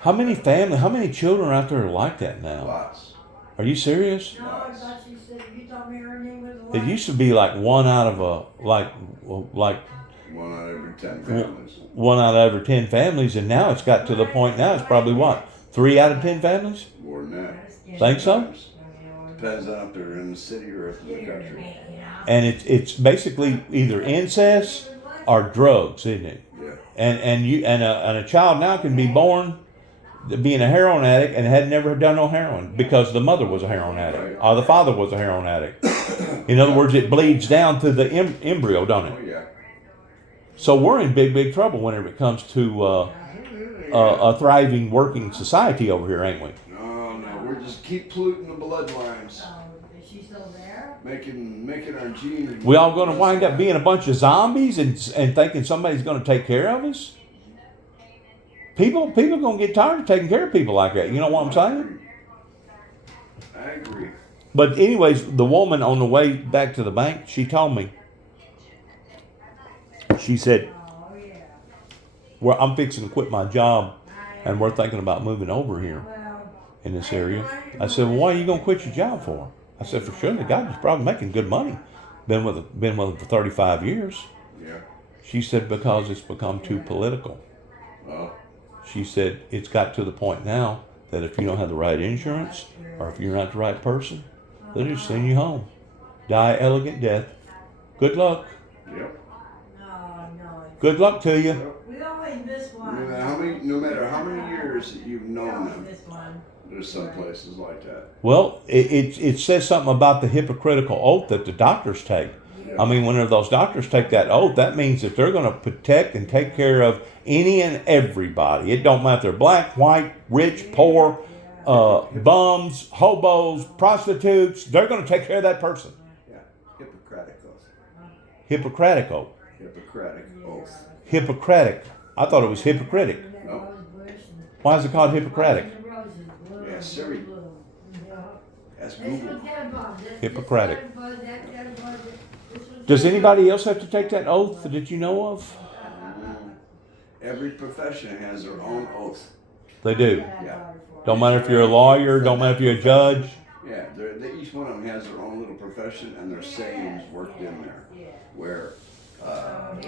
How many children out there are like that now? Lots. Are you serious? No, I thought you said, you told me her name was It used to be like one out of like 1 out of every 10 families. 1 out of every 10 families, and now it's got to the point now it's probably what, 3 out of 10 families? More more than that. Think so? Sometimes. Depends on if they're in the city or in the country. And it's basically either incest or drugs, isn't it? Yeah. And a child now can be born being a heroin addict and had never done no heroin because the mother was a heroin addict or the father was a heroin addict. In other words, it bleeds down to the embryo, don't Oh it? yeah. So we're in big trouble whenever it comes to a thriving, working society over here, ain't we? No, we're just keep polluting the bloodlines, Is she still there? making our genes. We all going to wind up being a bunch of zombies and thinking somebody's going to take care of us? People going to get tired of taking care of people like that. You know what I'm saying? I agree. But anyways, the woman on the way back to the bank, she told me, she said, well, I'm fixing to quit my job and we're thinking about moving over here in this area. I said, well, why are you going to quit your job for? I said, for sure, the guy is probably making good money. Been with him for 35 years. Yeah. She said, because it's become too political. Well, She said, it's got to the point now that if you don't have the right insurance or if you're not the right person, they'll just send you home. Die an elegant death. Good luck. yep. Good luck to you. Yep. We always miss No one. matter how many years that you've known them, there's some places like that. Well, it says something about the hypocritical oath that the doctors take. I mean, whenever those doctors take that oath, that means that they're going to protect and take care of any and everybody. It don't matter if they're black, white, rich, poor, bums, hobos, prostitutes. They're going to take care of that person. Yeah. Hippocratic oath. Hippocratic oath. Hippocratic oath. Hippocratic. I thought it was hypocritic. No. Why is it called Hippocratic? Yeah, Siri. That's Google. Hippocratic. Does anybody else have to take that oath that you know of? Every profession has their own oath. They do. Yeah. Don't matter if you're a lawyer, don't matter if you're a judge. Yeah, each one of them has their own little profession and their sayings worked in there. Where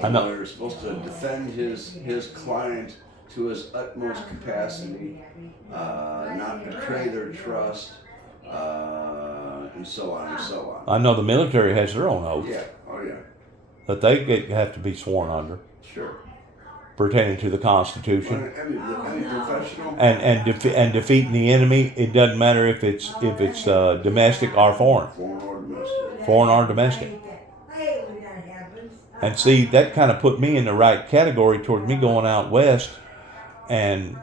I know. a lawyer is supposed to defend his client to his utmost capacity, not betray their trust, and so on and so on. I know the military has their own oath Yeah, oh yeah, that they have to be sworn under, sure. pertaining to the Constitution. Any professional. And defeating the enemy. It doesn't matter if it's domestic or foreign. Foreign or domestic. Foreign or domestic. And see, that kind of put me in the right category towards me going out west and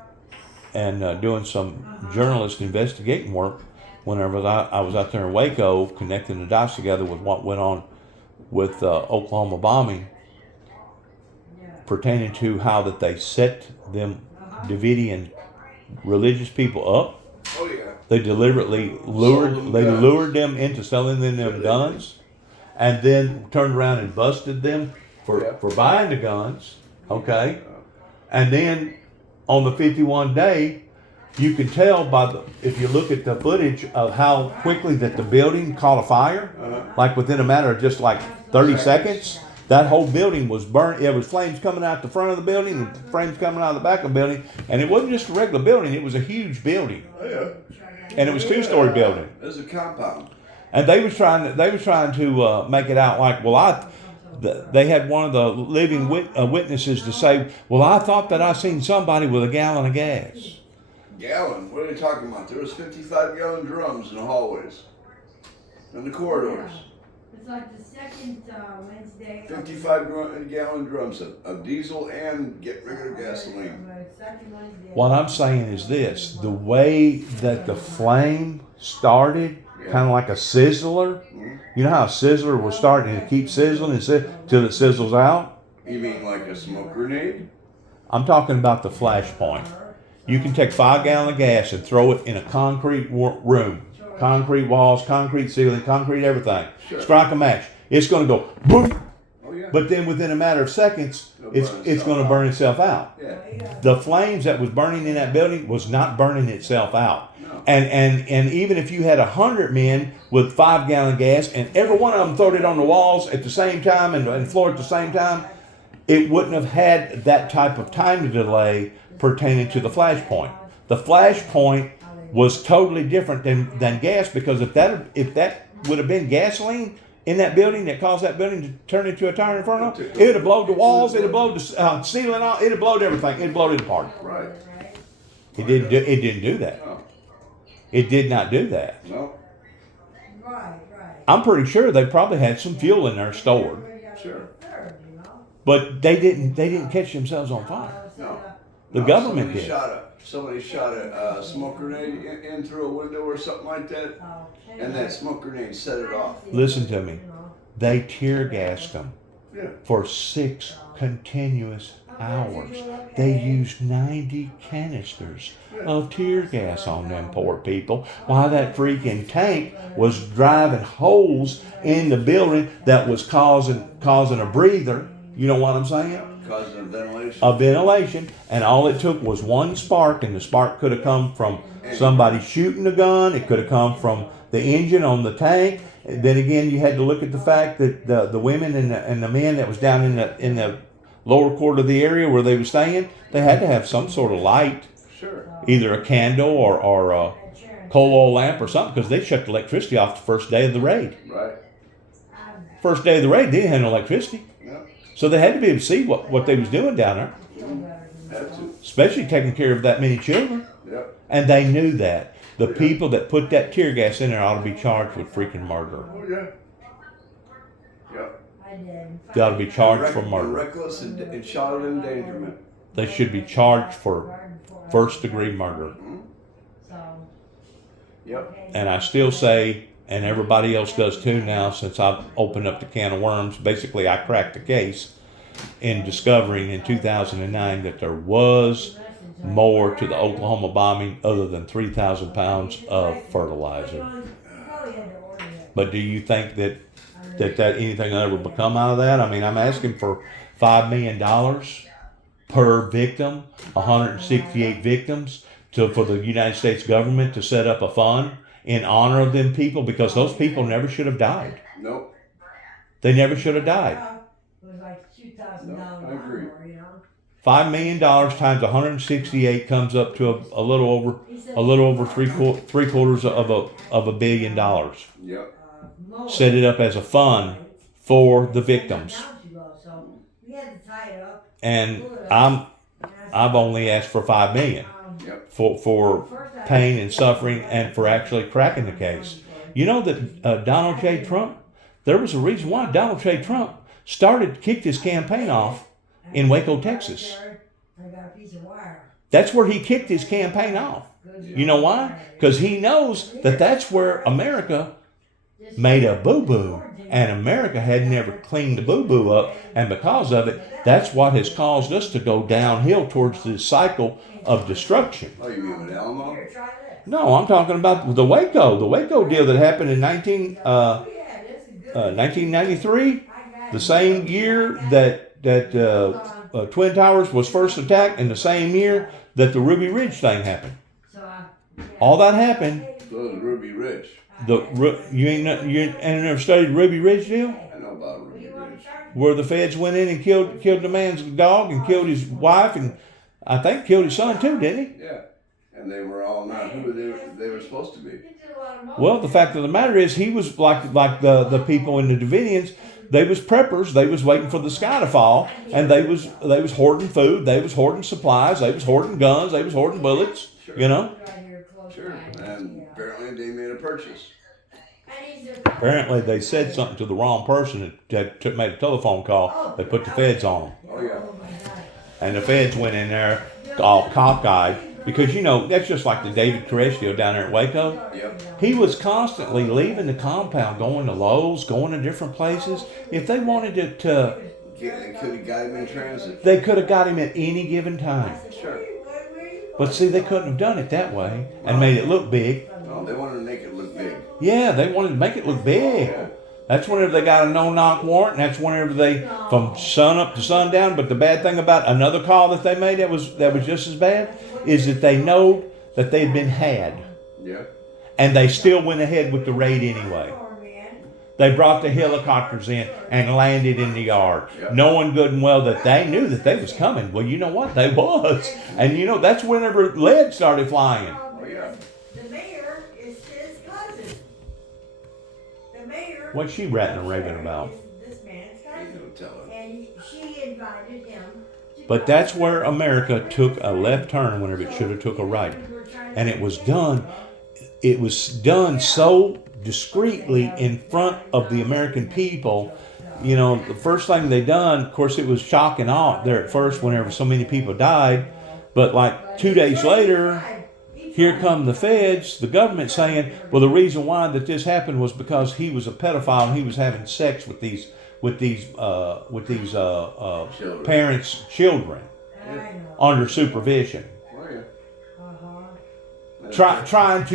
doing some journalist investigating work. Whenever I was out there in Waco, connecting the dots together with what went on with Oklahoma bombing, pertaining to how that they set them Davidian religious people up. Oh yeah. They deliberately lured them into selling them guns, and then turned around and busted them for buying the guns. Okay, and then on the 51 day, you can tell if you look at the footage of how quickly that the building caught a fire, like within a matter of just like 30 seconds. That whole building was burned. There was flames coming out the front of the building and flames coming out of the back of the building. And it wasn't just a regular building. It was a huge building. Oh yeah. And it was a two-story building. There's a compound. And they was trying to make it out like, well, they had one of the living witnesses to say, well, I thought that I seen somebody with a gallon of gas. Gallon? What are you talking about? There was 55-gallon drums in the hallways. In the corridors. It's like the second Wednesday. 55-gallon drums of diesel and regular gasoline. What I'm saying is this: the way that the flame started, kind of like a sizzler. You know how a sizzler will start and it keeps sizzling until it sizzles out? You mean like a smoke grenade? I'm talking about the flash point. You can take 5 gallons of gas and throw it in a concrete room. Concrete walls, concrete ceiling, concrete everything. Sure. Strike a match. It's going to go boom. Oh yeah. But then within a matter of seconds, it's going to burn itself out. Yeah. The flames that was burning in that building was not burning itself out. No. And even if you had 100 men with 5 gallon gas and every one of them throwed it on the walls at the same time and floor at the same time, it wouldn't have had that type of time delay pertaining to the flash point. The flash point was totally different than gas, because if that would have been gasoline in that building that caused that building to turn into a tire inferno, it would have blown the walls, it would have blown the ceiling off, it would have blown everything, it would have blown it apart. Right. It didn't do that. No. It did not do that. No. Right. I'm pretty sure they probably had some fuel in there stored, Sure. but they didn't catch themselves on fire. No. The No, government somebody did. Somebody shot a smoke grenade in through a window or something like that, and that smoke grenade set it off. Listen to me. They tear gassed them Yeah. for 6 continuous hours. They used 90 canisters of tear gas on them poor people, while that freaking tank was driving holes in the building that was causing a breather. You know what I'm saying? Causing a ventilation. A ventilation, and all it took was one spark, and the spark could have come from somebody shooting the gun. It could have come from the engine on the tank. And then again, you had to look at the fact that the women and the men that was down in the lower court of the area where they were staying, they had to have some sort of light, Sure. either a candle or a coal oil lamp or something, because they shut the electricity off the first day of the raid. Right. First day of the raid, they didn't have no electricity, Yeah. so they had to be able to see what they was doing down there, Had to. especially taking care of that many children. Yep. And they knew that. The people that put that tear gas in there ought to be charged with freaking murder. Oh yeah. Yep. They ought to be charged for murder. Reckless and child endangerment. They should be charged for first degree murder. Yep. And I still say, and everybody else does too now, since I've opened up the can of worms, basically I cracked the case in discovering in 2009 that there was more to the Oklahoma bombing other than 3,000 pounds of fertilizer. But do you think that anything will ever become out of that? I mean, I'm asking for $5 million per victim, 168 victims, for the United States government to set up a fund in honor of them people, because those people never should have died. Nope. They never should have died. It was like $2,000 No, I agree. more, you know. $5 million times 168 comes up to a little over three quarters of $1 billion. Yep. Set it up as a fund for the victims, and I've only asked for $5 million Yep. for pain and suffering, and for actually cracking the case. You know that Donald J. Trump, there was a reason why Donald J. Trump kicked his campaign off in Waco, Texas. That's where he kicked his campaign off. You know why? Because he knows that that's where America made a boo-boo, and America had never cleaned the boo-boo up, and because of it, that's what has caused us to go downhill towards this cycle of destruction. Oh, you mean with Alamo? No, I'm talking about the Waco deal that happened in 1993, the same year that Twin Towers was first attacked, and the same year that the Ruby Ridge thing happened. All that happened. So it was Ruby Ridge. You ain't never studied Ruby Ridge deal, I know about Ruby Ridge. where the feds went in and killed the man's dog and killed his wife, and I think killed his son too, didn't he? Yeah. And they were all not who they were supposed to be. Well, the fact of the matter is, he was like the people in the Davidians. They was preppers. They was waiting for the sky to fall, and they was hoarding food. They was hoarding supplies. They was hoarding guns. They was hoarding bullets. Sure. You know. Sure. And apparently they made a purchase. Apparently they said something to the wrong person that made a telephone call. They put the feds on them, Oh yeah. and the feds went in there all cockeyed, because you know that's just like the David Koresh deal down there at Waco. Yep. He was constantly leaving the compound, going to Lowe's, going to different places. If they wanted to They could have got him in transit. they could have got him at any given time. Sure. But see, they couldn't have done it that way and made it look big. No, they wanted to make it look big. Yeah, they wanted to make it look big. That's whenever they got a no-knock warrant, and that's whenever they, from sun up to sundown. But the bad thing about another call that they made that was just as bad is that they know that they'd been had, Yeah. and they still went ahead with the raid anyway. They brought the helicopters in and landed in the yard, knowing good and well that they knew that they was coming. Well, you know what? They was. And you know, that's whenever lead started flying. Oh yeah. What's she ratting and raving about? This man's You cousin. don't tell her. And she invited him to But come. that's where America took a left turn whenever it should have took a right. And it was done so discreetly in front of the American people. You know, the first thing they done, of course, it was shock and awe there at first whenever so many people died. But like 2 days later, here come the feds, the government saying, well, the reason why that this happened was because he was a pedophile and he was having sex with these parents' children under supervision. Oh, yeah. Trying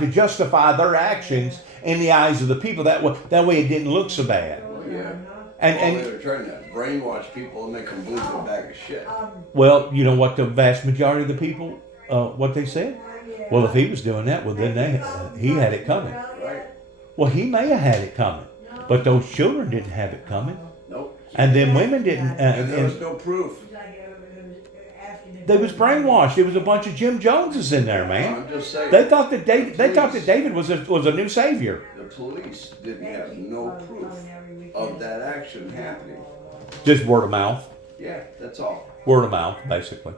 to justify their actions in the eyes of the people. That way it didn't look so bad. Oh, yeah. And they were trying to brainwash people and make them believe they're a bag of shit. well, you know what the vast majority of the people, what they said? Well, if he was doing that, well, then he had it coming. Right? Well, he may have had it coming, but those children didn't have it coming, Nope. and then women didn't. And there was no proof. They was brainwashed. There was a bunch of Jim Joneses in there, man. I'm just saying. They thought that David was a new savior. The police didn't have no proof of that action happening. Just word of mouth. Yeah, that's all. Word of mouth, basically.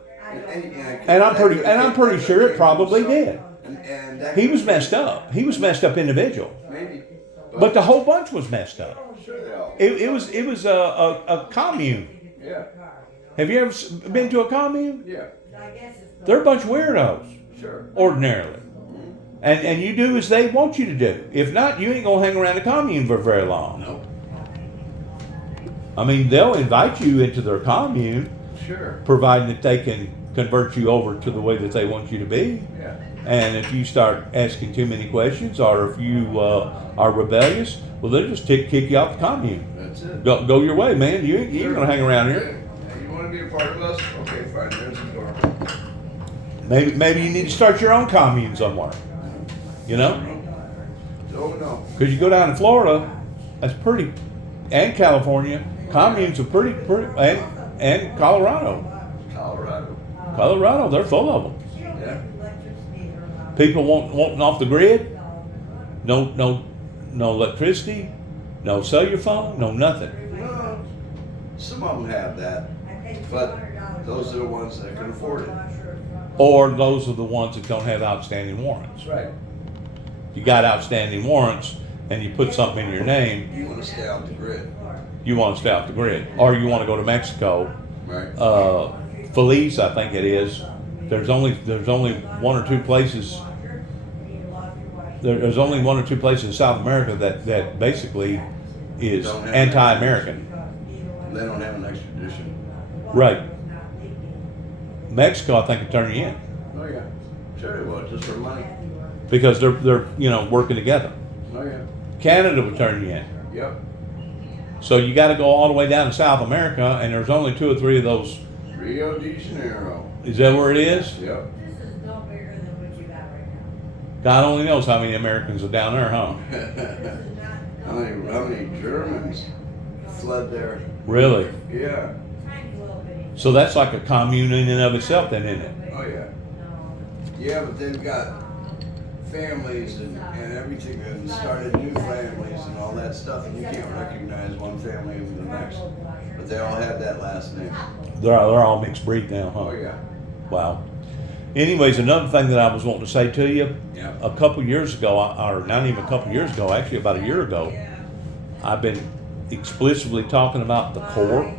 And I'm pretty sure it probably did. And that He was messed up. He was messed up individual. Maybe. But the whole bunch was messed up. Sure they all. It was a commune. Yeah. Have you ever been to a commune? Yeah. They're a bunch of weirdos, Sure. ordinarily. And you do as they want you to do. If not, you ain't gonna hang around the commune for very long. Nope. I mean, they'll invite you into their commune, Sure. providing that they can convert you over to the way that they want you to be. Yeah. And if you start asking too many questions, or if you are rebellious, well, they'll just kick you out the commune. That's it. Go your way, man. You ain't gonna hang around here. Yeah. You want to be a part of us? Okay, fine. There's the door. Maybe you need to start your own commune somewhere. You know, Oh no. because you go down to Florida, that's pretty, and California, communes are pretty, and Colorado, they're full of them. Yeah. People wanting off the grid, no electricity, no cellular phone, no nothing. Well, some of them have that, but those are the ones that can afford it. Or those are the ones that don't have outstanding warrants. Right. You got outstanding warrants, and you put something in your name, You want to stay off the grid. you want to stay off the grid, or you want to go to Mexico. Right. Feliz, I think it is. There's only one or two places. There's only one or two places in South America that basically is Don't have anti-American. They don't have an extradition. Right. Mexico, I think, would turn you in Oh yeah. Sure they will, just for money. because they're working together. Oh yeah. Canada would turn you in. Yep. So you got to go all the way down to South America, and there's only 2 or 3 of those. Rio de Janeiro. Is that where it is? Yep. This is no bigger than what you got right now. God only knows how many Americans are down there, huh? This is not How many Germans fled there? Really? Yeah. tiny little bitty. So that's like a commune in and of itself, then, isn't it? Oh yeah. No. Yeah, but they've got families and everything, and started new families and all that stuff, and you can't recognize one family over the next. But they all have that last name. They're all mixed breed now, huh? Oh yeah. Wow. Anyways, another thing that I was wanting to say to you, Yeah. a couple years ago, or not even a couple years ago, actually about a year ago, I've been explicitly talking about the core,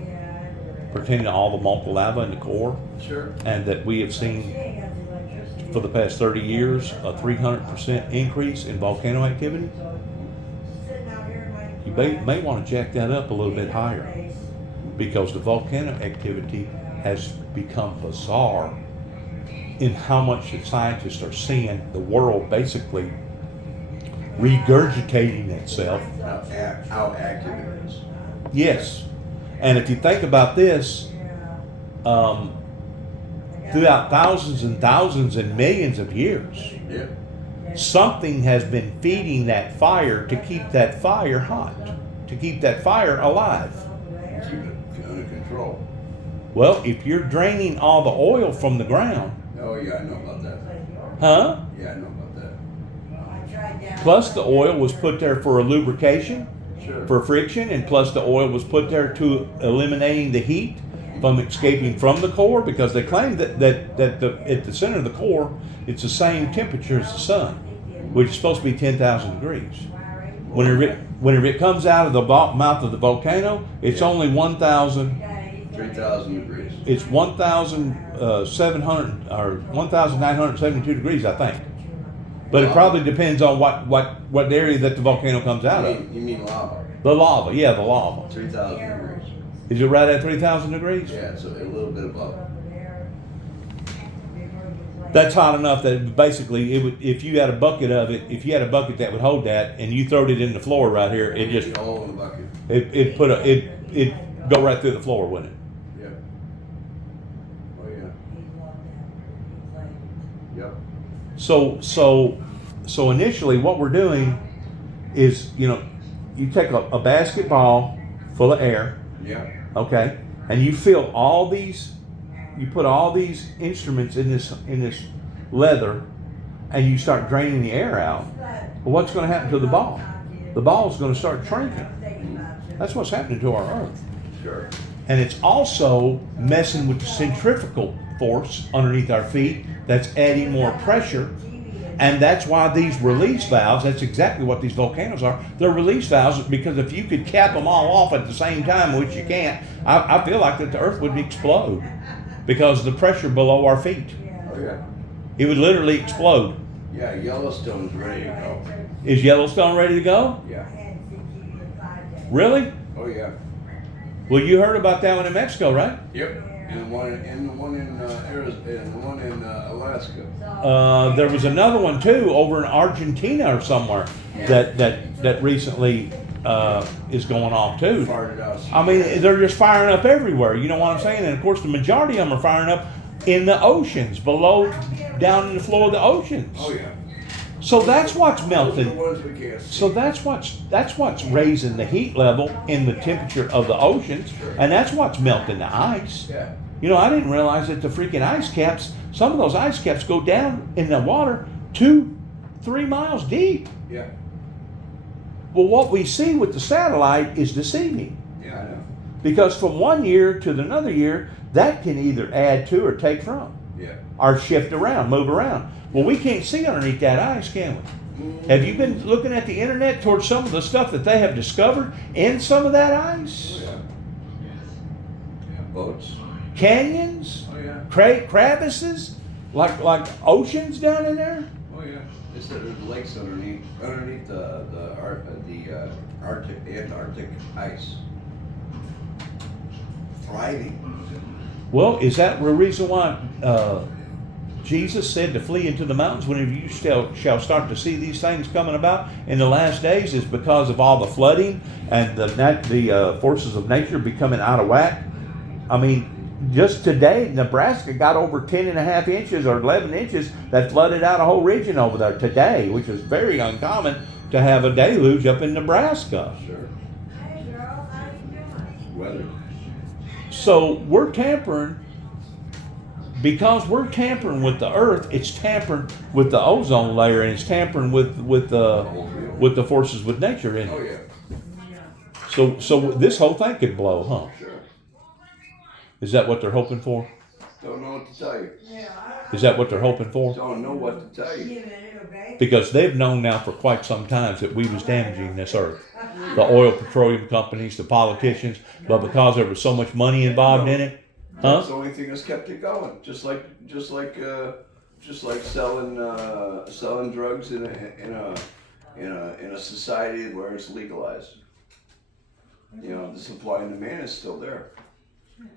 pertaining to all the molten lava in the core, Sure. and that we have seen for the past 30 years a 300% increase in volcano activity. You may want to jack that up a little bit higher, because the volcano activity has become bizarre in how much the scientists are seeing the world basically regurgitating itself. How active it is. Yes. And if you think about this, throughout thousands and thousands and millions of years, Yeah. something has been feeding that fire to keep that fire hot, to keep that fire alive. Keep it under control. Well, if you're draining all the oil from the ground, Oh yeah, I know about that. huh? Yeah, I know about that. Plus the oil was put there for a lubrication, Sure. for friction, and plus the oil was put there to eliminating the heat from escaping from the core, because they claim that at the center of the core, it's the same temperature as the sun, which is supposed to be 10,000 degrees. Whenever it comes out of the mouth of the volcano, it's only 3,000 degrees. It's 1,700 or 1,972 degrees, I think. But it probably depends on what area that the volcano comes out of. You mean lava? The lava, yeah, the lava. 3,000 degrees. Is it right at 3,000 degrees? Yeah, it's a little bit above. That's hot enough that basically it would, if you had a bucket that would hold that, and you throwed it in the floor right here, it just All in the bucket. it'd go right through the floor, wouldn't it? Yeah. Oh yeah. Yep. So initially what we're doing is, you take a basketball full of air, Yeah. okay, and you fill all these, you put all these instruments in this leather, and you start draining the air out. Well, what's going to happen to the ball? The ball is going to start shrinking. That's what's happening to our Earth. Sure. And it's also messing with the centrifugal force underneath our feet that's adding more pressure. And that's why these release valves, that's exactly what these volcanoes are. They're release valves, because if you could cap them all off at the same time, which you can't, I feel like that the Earth would explode because of the pressure below our feet. Oh yeah. It would literally explode. Yeah, Yellowstone's ready to go. Is Yellowstone ready to go? Yeah. Really? Oh yeah. Well, you heard about that one in Mexico, right? Yep. And the one in Arizona, and the one in Alaska. There was another one too over in Argentina or somewhere that recently is going off too. Farted out. I mean, they're just firing up everywhere. You know what I'm saying? And of course, the majority of them are firing up in the oceans, below, down in the floor of the oceans. Oh yeah. So that's what's Those are melting. the ones we can't see. So that's what's raising the heat level in the temperature of the oceans, and that's what's melting the ice. Yeah. I didn't realize that the freaking ice caps, some of those ice caps go down in the water 2-3 miles deep. Yeah. Well, what we see with the satellite is deceiving, Yeah, I know. because from one year to another year, that can either add to or take from, Yeah. or shift around, move around. Well, we can't see underneath that ice, can we? Have you been looking at the internet towards some of the stuff that they have discovered in some of that ice? Oh, yeah. Yeah. Boats. Canyons, Oh yeah. crevices, like oceans down in there. Oh yeah. They said there's lakes underneath the Antarctic ice. Thriving. Well, is that the reason why Jesus said to flee into the mountains whenever you shall start to see these things coming about in the last days? Is because of all the flooding and the forces of nature becoming out of whack? I mean, just today, Nebraska got over 10.5 inches or 11 inches that flooded out a whole region over there today, which is very uncommon to have a deluge up in Nebraska. Sure. Weather. So we're tampering, because we're tampering with the earth. It's tampering with the ozone layer, and it's tampering with the forces with nature in Oh it. yeah. So this whole thing could blow, huh? Sure. Is that what they're hoping for? Don't know what to tell you. Is that what they're hoping for? Don't know what to tell you. Because they've known now for quite some time that we was damaging this earth. The oil, petroleum companies, the politicians, but because there was so much money involved in it, That's the only thing that's kept it going. Just like selling drugs in a society where it's legalized. The supply and demand is still there.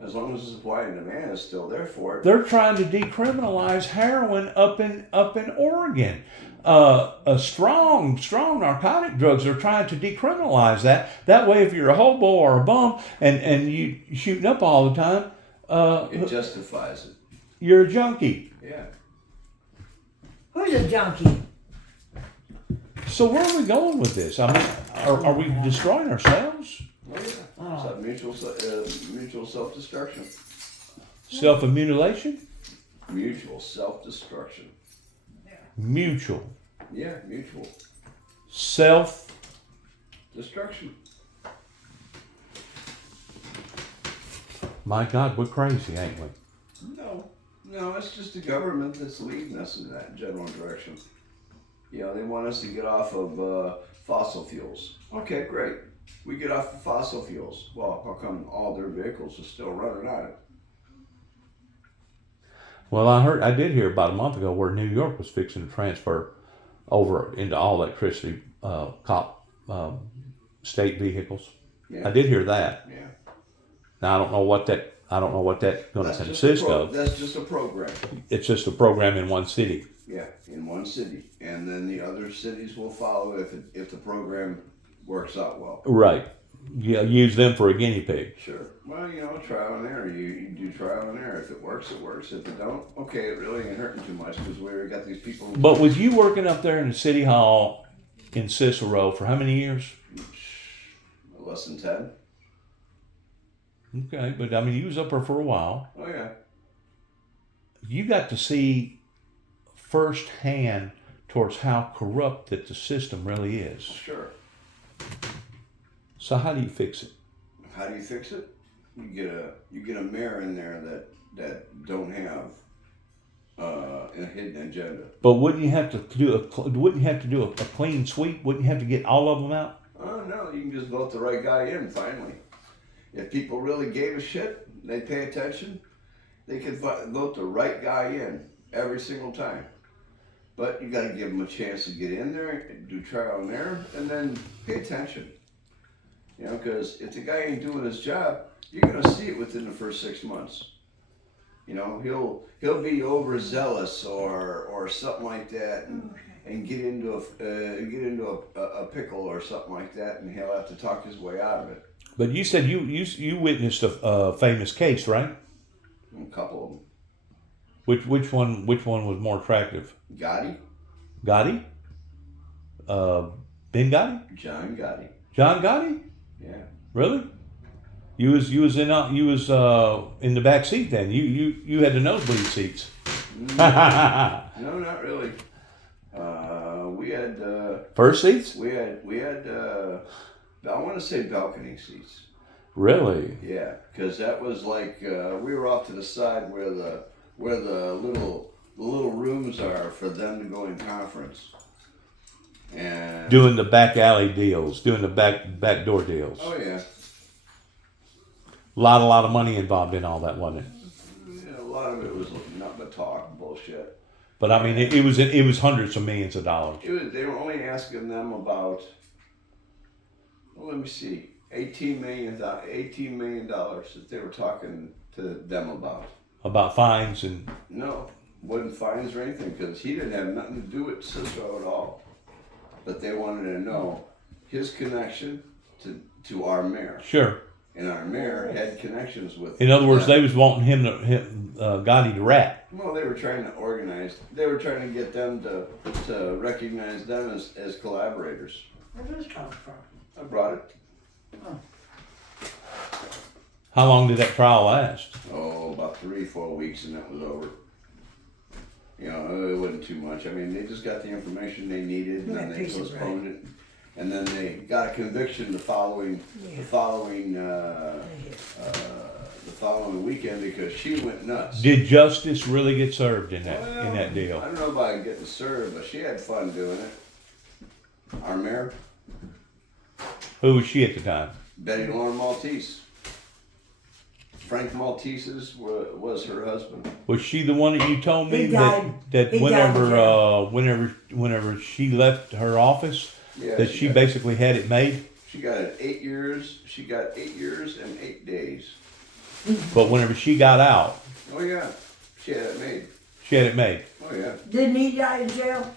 As long as the supply and demand is still there for it. they're trying to decriminalize heroin up in Oregon. Strong narcotic drugs. They're trying to decriminalize that. That way, if you're a hobo or a bum and you shooting up all the time, It justifies it. you're a junkie. Yeah. Who's a junkie? So where are we going with this? I mean, are we destroying ourselves? Oh yeah. Oh. It's mutual self-destruction. Self-mutilation? Mutual self-destruction. Mutual. Yeah, mutual Self. destruction. My God, we're crazy, ain't we? No, it's just the government that's leading us in that general direction. You know, they want us to get off of fossil fuels. Okay, great. We get off of fossil fuels. Well, how come all their vehicles are still running on it? Well, I did hear about a month ago where New York was fixing to transfer over into all electricity state vehicles. Yeah. I did hear that. Yeah. Now I don't know what that's going to consist of. That's just a program. It's just a program in one city. Yeah, in one city, and then the other cities will follow if the program works out well. Right. Yeah, use them for a guinea pig. Sure. Well, you know, trial and error. You do trial and error. If it works, it works. If it don't, okay, it really ain't hurting too much because we already got these people. But with you working up there in the city hall in Cicero for how many years? Less than 10. Okay, but I mean, you was up there for a while. Oh yeah. You got to see firsthand towards how corrupt that the system really is. Sure. So how do you fix it? How do you fix it? You get a mayor in there that don't have a hidden agenda. But wouldn't you have to do a clean sweep? Wouldn't you have to get all of them out? Oh no, you can just vote the right guy in finally. If people really gave a shit, they pay attention, they could vote the right guy in every single time. But you got to give them a chance to get in there and do trial and error, and then pay attention. You know, because if the guy ain't doing his job, you're gonna see it within the first 6 months. You know, he'll be overzealous or something like that, and get into a pickle or something like that, and he'll have to talk his way out of it. But you said you witnessed a famous case, right? A couple of them. Which one was more attractive? Gotti. Gotti? Ben Gotti? John Gotti. John Gotti? Yeah. Really? You was in the back seat then. You had the nosebleed seats. No, not really. We had First seats? We had I want to say balcony seats. Really? Yeah, because that was like we were off to the side where the little rooms are for them to go in conference. And Doing the back alley deals, doing the back door deals. oh yeah. A lot of money involved in all that, wasn't it? Yeah, a lot of it was nothing but talk bullshit. But I mean, it was hundreds of millions of dollars. They were only asking them about, well, let me see, $18 million that they were talking to them about. About fines and No, wasn't fines or anything because he didn't have nothing to do with Cicero at all. But they wanted to know his connection to our mayor. sure. And our mayor had connections with. In other words, them. they was wanting Gotti to rat. Well, they were trying to organize. They were trying to get them to recognize them as collaborators. Where does this come from? I brought it. How long did that trial last? Oh, about 3-4 weeks, and that was over. You know, it wasn't too much. I mean, they just got the information they needed, and then they postponed it, and then they got a conviction the following weekend because she went nuts. Did justice really get served in that deal? I don't know about getting served, but she had fun doing it. Our mayor, Who was she at the time? Betty Lauren Maltese. Frank Maltese's was her husband. Was she the one that you told me He died. that He died in jail. whenever she left her office, Yeah, that she basically had it made? She got it 8 years. She got 8 years and 8 days. But whenever she got out, Oh yeah, she had it made. she had it made. Oh yeah. Didn't he die in jail?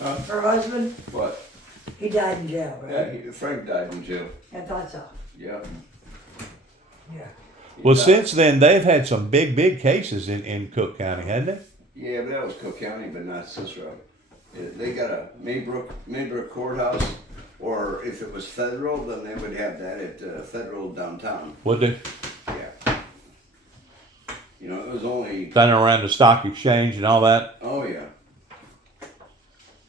Huh? Her husband? What? He died in jail, right? Yeah, Frank died in jail. I thought so. Yeah. Yeah. Well, He died. since then they've had some big cases in Cook County, hadn't they? Yeah, but that was Cook County, but not Cicero. They got a Maybrook courthouse, or if it was federal, then they would have that at federal downtown. Would they? Yeah. You know, it was only. Down around the stock exchange and all that. Oh yeah.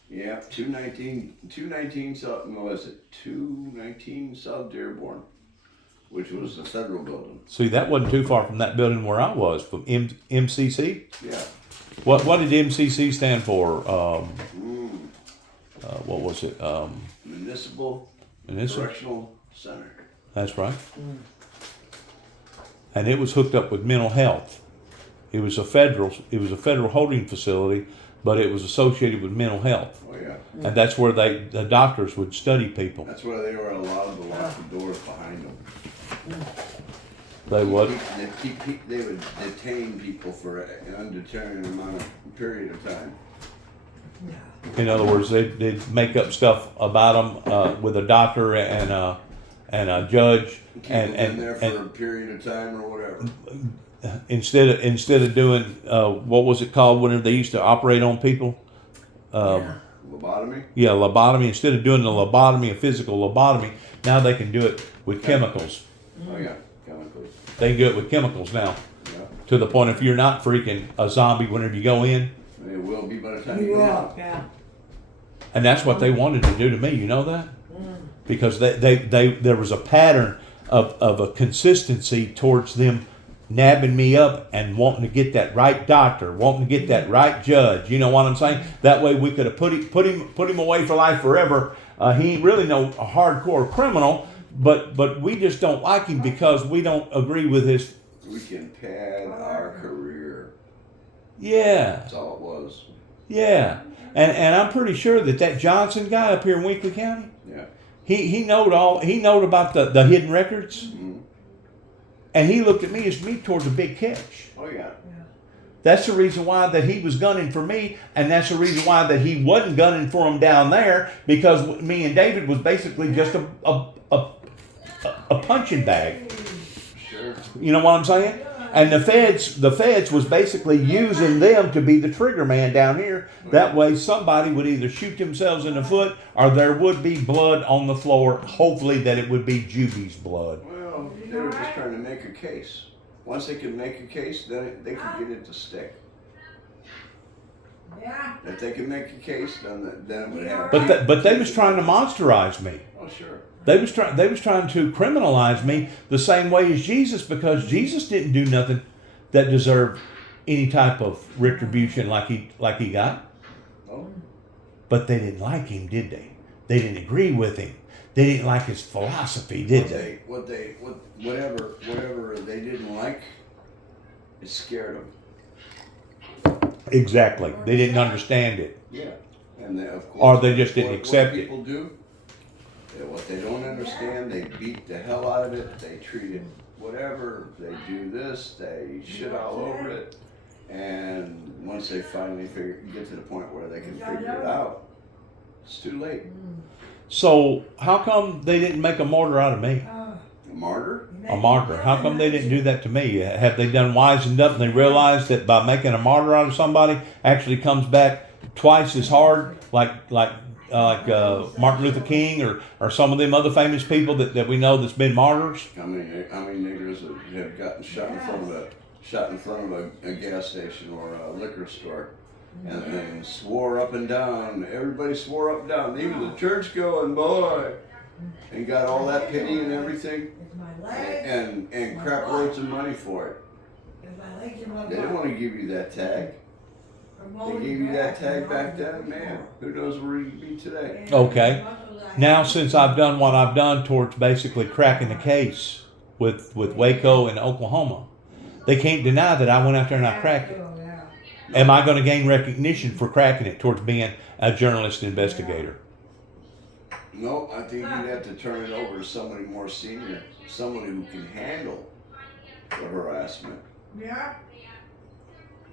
Yeah, 219 something was it? 219 South Dearborn. which was the federal building. See, that wasn't too far from that building where I was, from MCC. Yeah. What did MCC stand for? What was it? Municipal Municipal. Correctional Center. That's right. And it was hooked up with mental health. It was a federal holding facility, but it was associated with mental health. Oh yeah. And that's where the doctors would study people. That's where they were allowed to lock the doors behind them. They would. They would detain people for an undetermined amount of period of time. In other words, they'd make up stuff about them with a doctor and a judge, Keep them in there for a period of time or whatever. Instead of doing what was it called whenever they used to operate on people? Lobotomy? Yeah, lobotomy. Instead of doing the lobotomy, a physical lobotomy, now they can do it with chemicals. Oh yeah, chemicals. They can do it with chemicals now. Yeah. To the point if you're not freaking a zombie whenever you go in. They will be by the time you go out. Yeah. And that's what they wanted to do to me. You know that? Because there was a pattern of a consistency towards them nabbing me up and wanting to get that right doctor, wanting to get that right judge. You know what I'm saying? That way we could have put him away for life forever. He ain't really no hardcore criminal, but we just don't like him because we don't agree with his. We can pad our career. Yeah. That's all it was. Yeah. And I'm pretty sure that Johnson guy up here in Weakley County, Yeah. he knowed about the hidden records. Mm-hmm. And he looked at me as me towards a big catch. Oh yeah. That's the reason why that he was gunning for me, and that's the reason why that he wasn't gunning for him down there, because me and David was basically just a punching bag. Sure. You know what I'm saying? And the feds was basically using them to be the trigger man down here. That way somebody would either shoot themselves in the foot or there would be blood on the floor. Hopefully that it would be Juby's blood. Well, they were just trying to make a case. Once they could make a case, then they could get it to stick. Yeah. If they could make a case, then it would happen. But they was trying to monsterize me. Oh sure. They was trying to criminalize me the same way as Jesus, because Jesus didn't do nothing that deserved any type of retribution like he got. Oh. But they didn't like him, did they? They didn't agree with him. They didn't like his philosophy, did they? Whatever they didn't like, it scared them. Exactly. They didn't understand it. Yeah. And of course, Or they just didn't accept what it. people do, what they don't understand, they beat the hell out of it. They treat it whatever. They do this. They shit all over it. And once they finally get to the point where they can figure it out, it's too late. So how come they didn't make a martyr out of me? A martyr? A martyr. How come they didn't do that to me? Have they done wisened up and they realized that by making a martyr out of somebody actually comes back twice as hard, like Martin Luther King or some of them other famous people that we know that's been martyrs? How many niggers have gotten shot in front of a gas station or a liquor store, and swore up and down. Everybody swore up and down. He was a church going boy, and got all that pity and everything, and crap loads of money for it. They didn't want to give you that tag. They gave you that tag back then, man. Who knows where you'd be today? Okay. Now, since I've done what I've done towards basically cracking the case with Waco and Oklahoma, they can't deny that I went out there and I cracked it. Am I going to gain recognition for cracking it towards being a journalist investigator? No, I think you'd have to turn it over to somebody more senior, somebody who can handle the harassment. Yeah.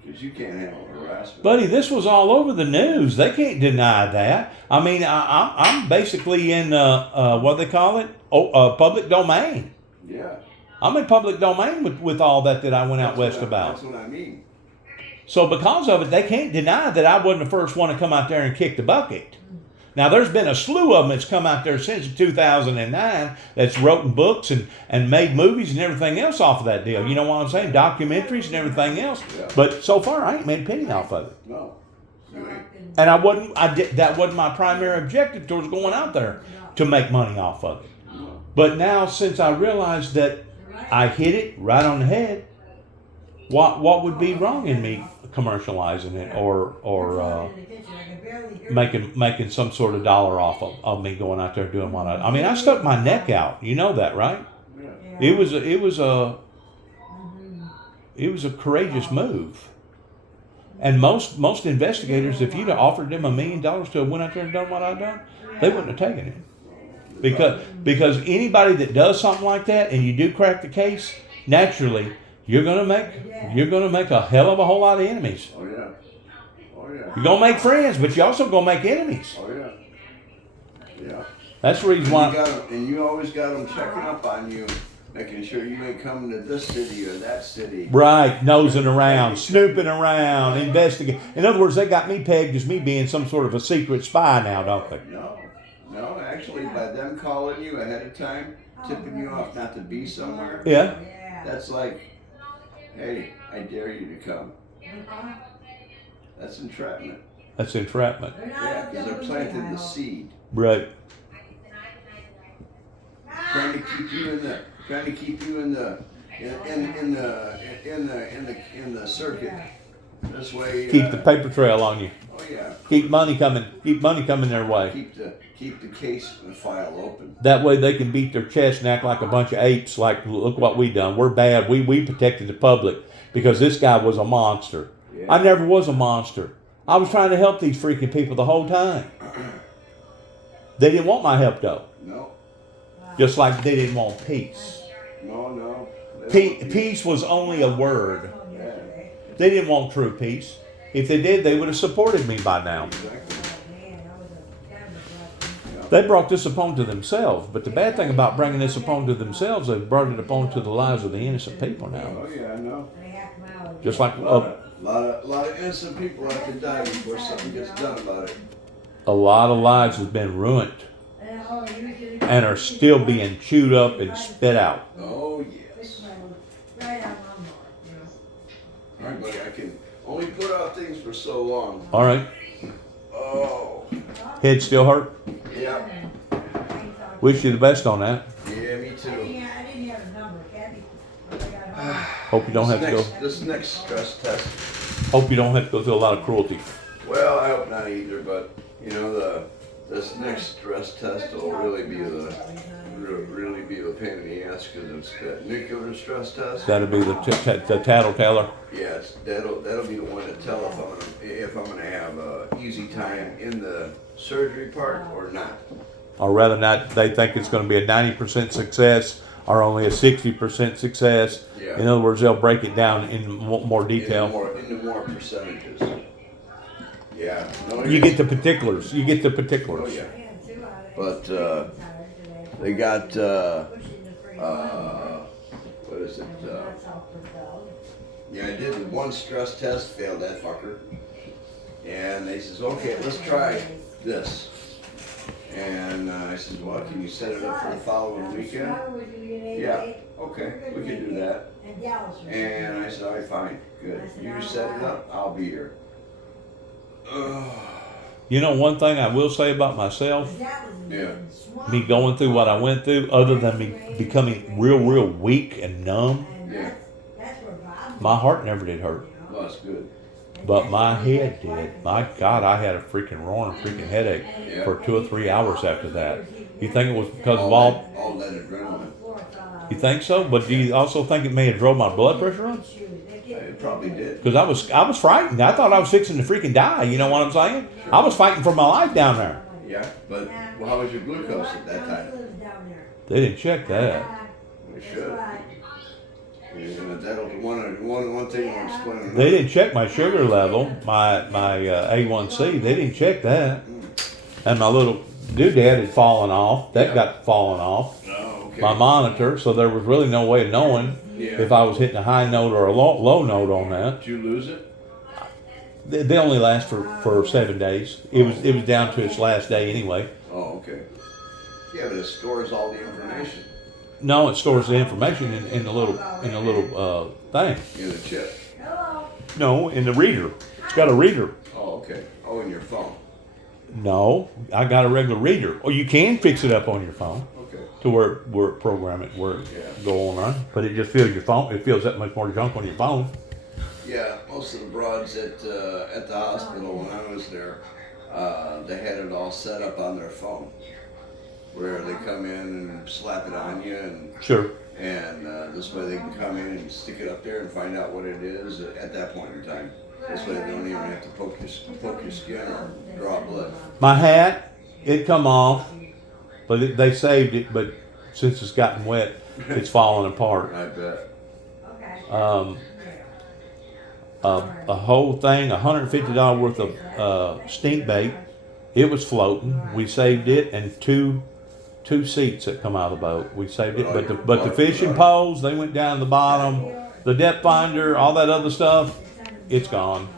Because you can't handle harassment. Buddy, this was all over the news. They can't deny that. I mean, I'm basically in, what do they call it? Public domain. Yeah. I'm in public domain with all that I went out west about. That's what I mean. So because of it, they can't deny that I wasn't the first one to come out there and kick the bucket. Now, there's been a slew of them that's come out there since 2009 that's written books and made movies and everything else off of that deal. You know what I'm saying? Documentaries and everything else. Yeah. But so far, I ain't made a penny off of it. No. You ain't. And that wasn't my primary objective towards going out there, to make money off of it. No. But now, since I realized that I hit it right on the head, what would be wrong in me commercializing it or making some sort of dollar off of me going out there doing what I mean, I stuck my neck out. You know that, right? Yeah. It was a courageous move. And most investigators, if you'd have offered them $1 million to have went out there and done what I've done, they wouldn't have taken it. Because anybody that does something like that and you do crack the case, naturally you're gonna make a hell of a whole lot of enemies. Oh yeah. Oh yeah. You're gonna make friends, but you're also gonna make enemies. Oh yeah. Yeah. That's the reason why. And you always got them checking up on you, making sure you ain't coming to this city or that city. Right, nosing around, snooping around, investigating. In other words, they got me pegged as me being some sort of a secret spy now, don't they? No, actually, by them calling you ahead of time, tipping you off not to be somewhere. Yeah. That's like, hey, I dare you to come. That's entrapment. That's entrapment. Yeah, because they're planting the seed, Right. trying to keep you in the circuit. This way. Keep the paper trail on you. Oh yeah. Keep money coming their way. Keep the case and the file open. That way they can beat their chest and act like a bunch of apes, like, look what we done. We're bad. We protected the public because this guy was a monster. Yeah. I never was a monster. I was trying to help these freaking people the whole time. They didn't want my help though. No. Just like they didn't want peace. No. Peace was only a word. Yeah. They didn't want true peace. If they did, they would have supported me by now. Exactly. They brought this upon to themselves. But the bad thing about bringing this upon to themselves, they've brought it upon to the lives of the innocent people now. Oh yeah, I know. Just like A lot of innocent people have to die before something gets done about it. a lot of lives have been ruined and are still being chewed up and spit out. Oh yes. All right, buddy. I can only put out things for so long. All right. Oh. Head still hurt? Yeah. Wish you the best on that. Yeah, me too. Hope you don't have to go. This next stress test. Hope you don't have to go through a lot of cruelty. Well, I hope not either, but you know this next stress test will really be the pain in the ass because it's that nuclear stress test. That'll be the tattleteller. Yes, that'll be the one to tell if I'm gonna have a easy time in the surgery part or not. Or rather not, they think it's going to be a 90% success or only a 60% success. Yeah. In other words, they'll break it down in more detail. Into more percentages. Yeah. No, You get the particulars. Oh yeah. But they got what is it? Yeah, I did one stress test, failed that fucker. And they says, okay, let's try this. And I said, well, can you set it up for the following weekend? Yeah, okay, we can do that. And I said, all right, fine, good. You set it up, I'll be here. You know, one thing I will say about myself, Yeah. me going through what I went through, other than me becoming real weak and numb, Yeah, my heart never did hurt. well, that's good. But my head did. My God, I had a freaking roaring freaking headache for 2 or 3 hours after that. You think it was because of all? All that adrenaline. You think so? But do you also think it may have drove my blood pressure up? It probably did. Because I was frightened. I thought I was fixing to freaking die. You know what I'm saying? I was fighting for my life down there. Yeah, but well, how was your glucose at that time? They didn't check that. We should. Yeah, that'll one thing will explain another. They didn't check my sugar level, my A1C. They didn't check that. And my little doodad had fallen off. That got fallen off. Oh, okay. My monitor, so there was really no way of knowing if I was hitting a high note or a low note on that. Did you lose it? They only last for 7 days. It was down to its last day anyway. Oh, okay. Yeah, but it stores all the information. No, it stores the information in the little thing. In the chip. No, in the reader. It's got a reader. Oh, okay. Oh, in your phone. No, I got a regular reader. Or you can fix it up on your phone. Okay. to where program it, where it go on, right? But it just fills your phone. It feels that much more junk on your phone. Yeah, most of the broads at the hospital when I was there, they had it all set up on their phone, where they come in and slap it on you, and Sure. This way they can come in and stick it up there and find out what it is at that point in time. This way they don't even have to poke your skin or draw blood. My hat, it come off, but they saved it. But since it's gotten wet, it's falling apart. I bet. A whole thing, $150 worth of stink bait. It was floating. We saved it, and two seats that come out of the boat. We saved it, but the fishing poles, they went down to the bottom. The depth finder, all that other stuff, it's gone.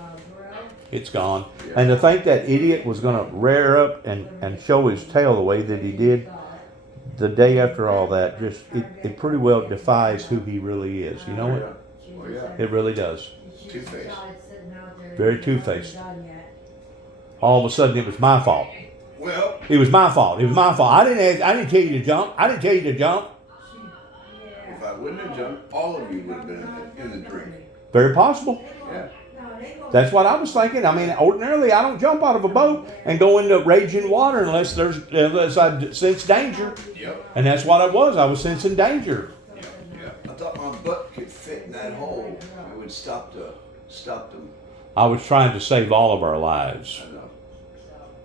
It's gone. And to think that idiot was going to rear up and show his tail the way that he did the day after all that, just it pretty well defies who he really is. You know what? Oh yeah. It really does. Two-faced. Very two-faced. All of a sudden, it was my fault. Well, It was my fault. It was my fault. I didn't tell you to jump. I didn't tell you to jump. if I wouldn't have jumped, all of you would have been in the drink. Very possible. Yeah. That's what I was thinking. I mean, ordinarily I don't jump out of a boat and go into raging water unless I sense danger. Yep. And that's what it was. I was sensing danger. Yep. I thought my butt could fit in that hole. It would stop them. I was trying to save all of our lives. I know.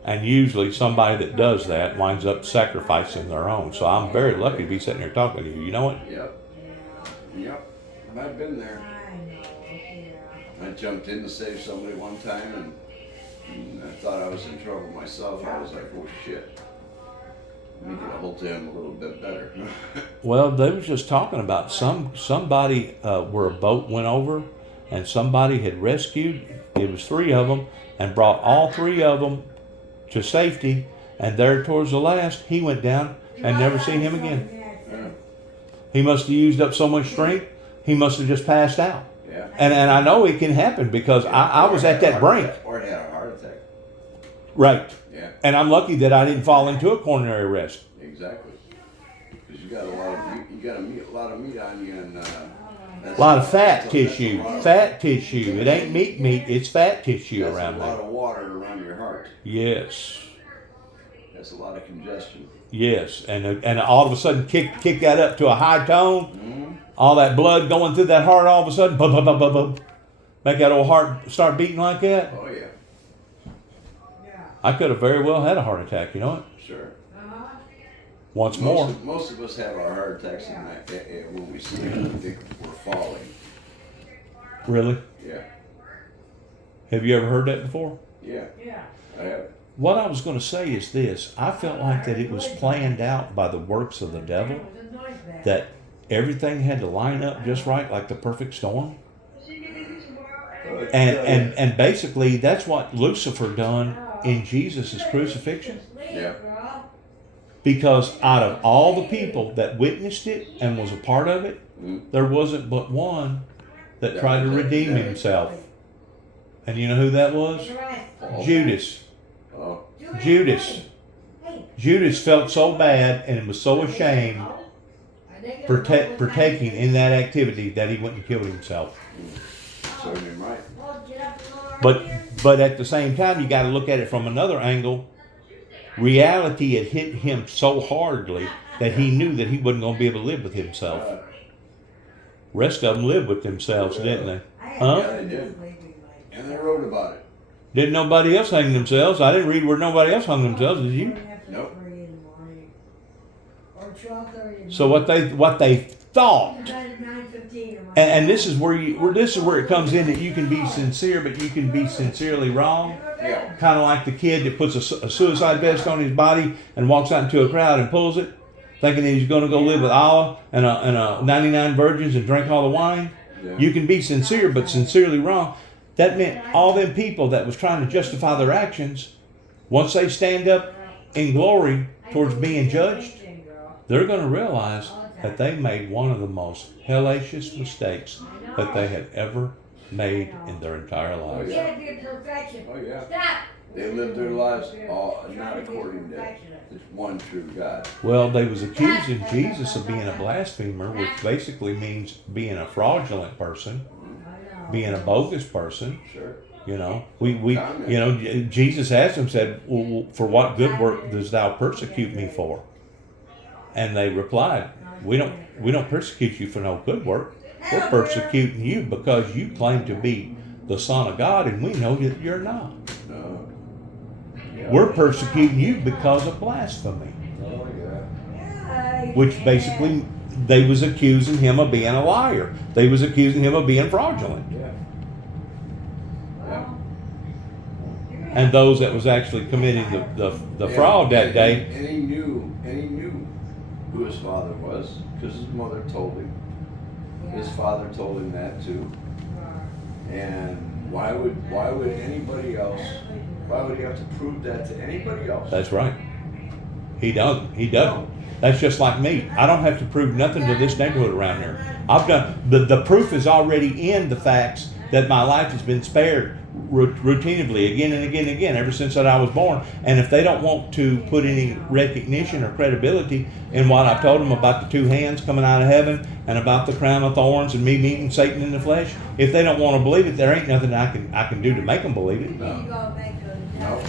And usually somebody that does that winds up sacrificing their own. So I'm very lucky to be sitting here talking to you. You know what? Yep. Yep. And I've been there. I jumped in to save somebody one time, and I thought I was in trouble myself. I was like, oh shit. Let me get a hold of him a little bit better. Well, they was just talking about somebody where a boat went over and somebody had rescued. It was 3 of them and brought all 3 of them to safety. And there towards the last, he went down and never seen him again. Yeah. He must have used up so much strength. He must have just passed out. Yeah. And I know it can happen because I was at that brink. Or he had a heart attack. Right. Yeah. And I'm lucky that I didn't fall into a coronary arrest. Exactly. Because you got a lot of meat on you, and A lot of fat tissue. Fat tissue. It ain't meat, it's fat tissue around That's a lot there. of water around your heart. Yes. That's a lot of congestion. Yes. And all of a sudden kick that up to a high tone. Mm-hmm. All that blood going through that heart all of a sudden. Bum, bum, bum, bum, bum. Make that old heart start beating like that. Oh yeah. I could have very well had a heart attack, you know what? Sure. Once more. Most of us have our heart attacks when we sleep and think we're falling. Really? Yeah. Have you ever heard that before? Yeah. I have. What I was going to say is this. I felt like that it was planned out by the works of the devil, that everything had to line up just right, like the perfect storm. And basically that's what Lucifer done in Jesus' crucifixion. Yeah. Because out of all the people that witnessed it and was a part of it, Mm. there wasn't but one that tried to redeem himself. And you know who that was? Oh. Judas. Oh. Judas felt so bad and was so ashamed for taking in that activity that he went and killed himself. Served him right. But at the same time, you got to look at it from another angle. Reality had hit him so hardly that he knew that he wasn't going to be able to live with himself. Rest of them lived with themselves, didn't they? Huh? Yeah, they did. And they wrote about it. Didn't nobody else hang themselves? I didn't read where nobody else hung themselves, did you? Nope. So what they thought, and this is where it comes in that you can be sincere, but you can be sincerely wrong. Yeah. Kind of like the kid that puts a suicide vest on his body and walks out into a crowd and pulls it, thinking that he's going to go live with Allah and a 99 virgins and drink all the wine. Yeah. You can be sincere, but sincerely wrong. That meant all them people that was trying to justify their actions, once they stand up in glory towards being judged, they're going to realize that they made one of the most hellacious mistakes that they had ever made in their entire lives. Oh yeah. They lived their lives all not according to the one true God. Well, they was accusing Jesus of being a blasphemer, which basically means being a fraudulent person, being a bogus person. Sure. You know, Jesus asked them, said, well, for what good work dost thou persecute me for? And they replied, we don't persecute you for no good work. We're persecuting you because you claim to be the Son of God, and we know that you're not. No. Yeah. We're persecuting you because of blasphemy. Oh yeah. Which basically, they was accusing him of being a liar. They was accusing him of being fraudulent. Yeah. Yeah. And those that was actually committing the fraud that day. And he knew who his father was, because his mother told him. His father told him that too. And why would anybody else? Why would he have to prove that to anybody else? That's right. He doesn't. He doesn't. That's just like me. I don't have to prove nothing to this neighborhood around here. I've done the proof is already in the facts that my life has been spared routinely again and again and again ever since that I was born. And if they don't want to put any recognition or credibility in what I told them about the two hands coming out of heaven and about the crown of thorns and me meeting Satan in the flesh, if they don't want to believe it, there ain't nothing I can do to make them believe it. No.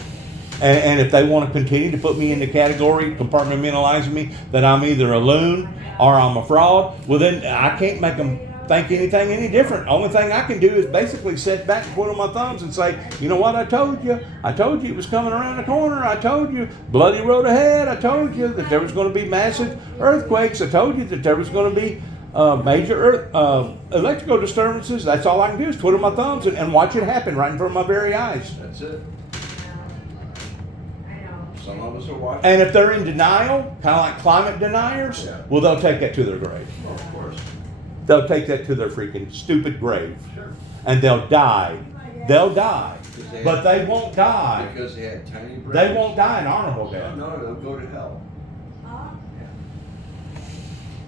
And if they want to continue to put me in the category, compartmentalizing me, that I'm either a loon or I'm a fraud, well then I can't make them think anything any different. Only thing I can do is basically sit back and twiddle my thumbs and say, you know what, I told you it was coming around the corner. I told you, bloody road ahead. I told you that there was going to be massive earthquakes. I told you that there was going to be major electrical disturbances. That's all I can do is twiddle my thumbs and watch it happen right in front of my very eyes. That's it. Some of us are watching. And if they're in denial, kind of like climate deniers, Yeah. well, they'll take that to their grave. Well, of course. They'll take that to their freaking stupid grave. Sure. And they'll die. They'll die. But they won't die. Because they had tiny brains. They won't die an honorable death. No, they'll go to hell.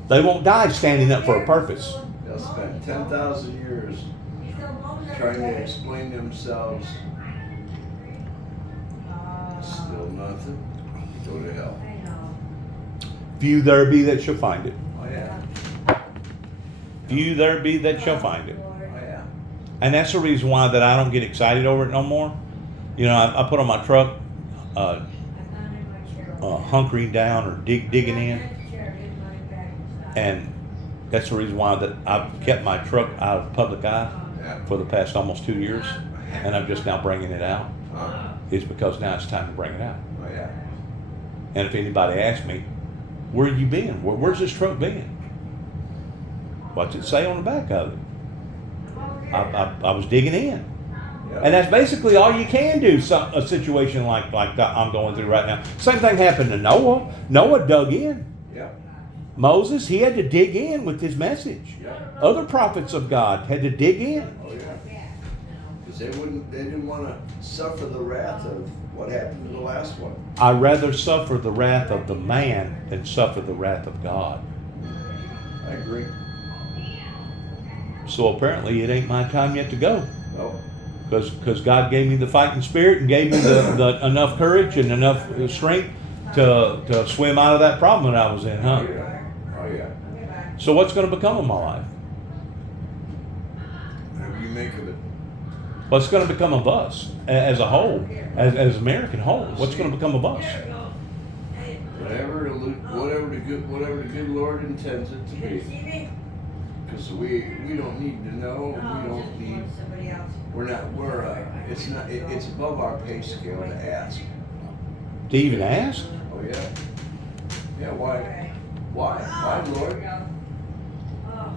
They won't die standing up for a purpose. They'll spend 10,000 years trying to explain themselves. Still nothing. Go to hell. Few there be that shall find it. Oh yeah. Few there be that shall find it. Oh yeah. And that's the reason why that I don't get excited over it no more. You know, I put on my truck, hunkering down or digging in. And that's the reason why that I've kept my truck out of public eye for the past almost 2 years. And I'm just now bringing it out. Is because now it's time to bring it out. Oh yeah. And if anybody asks me, where you been? Where's this truck been? What's it say on the back of it? I was digging in. Yeah. And that's basically all you can do, a situation like that I'm going through right now. Same thing happened to Noah. Noah dug in. Yeah. Moses, he had to dig in with his message. Yeah. Other prophets of God had to dig in. Oh yeah. Because they didn't want to suffer the wrath of what happened to the last one. I'd rather suffer the wrath of the man than suffer the wrath of God. I agree. So apparently it ain't my time yet to go. No. Because God gave me the fighting spirit and gave me the enough courage and enough strength to swim out of that problem that I was in, huh? Oh yeah. Oh yeah. So what's going to become of my life? Whatever you make of it. What's going to become of us as a whole, as American whole? What's going to become of us? Whatever the good Lord intends it to be. Because we don't need to know. We don't need. It's above our pay scale to ask. To even ask? Oh yeah. Yeah. Why? Why, Lord?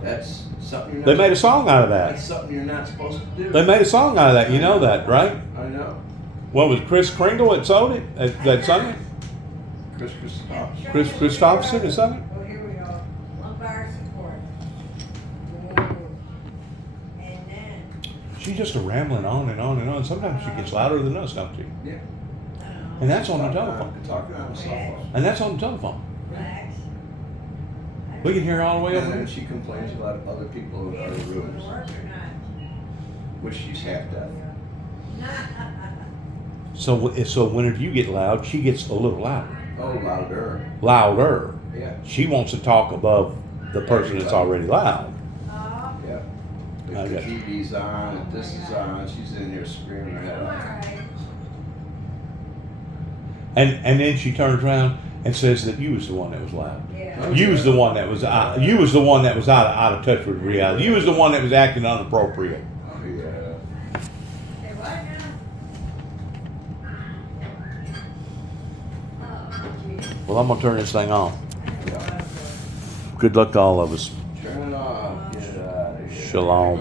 That's something you're not. They made a song out of That's that. something you're not supposed to do. They made a song out of that. You know that, right? I know. What was Chris Kringle that sold it? That sung it? Chris Christoph. Chris Christopherson that sung it? Oh, here we go. Umpire support. And then. She's just a rambling on and on and on. Sometimes she gets louder than us, don't she? Yeah. And that's on the telephone. Talking on the cell phone. And that's on the telephone. Relax. We can hear her all the way And over then here. she complains about other people in other rooms, which she's half deaf. So whenever you get loud, she gets a little louder. Oh, louder. Louder. Yeah. She wants to talk above the person that's already loud. Yeah. If I the got you. TV's on, if this is on, she's in here screaming her head off. And then she turns around and says that you was the one that was loud. Oh, You yeah. was the one that was you was the one that was out of touch with reality. You was the one that was acting inappropriate. Oh, yeah. Well, I'm gonna turn this thing off. Yeah. Good luck to all of us. Turn it off. Get it out of here. Shalom.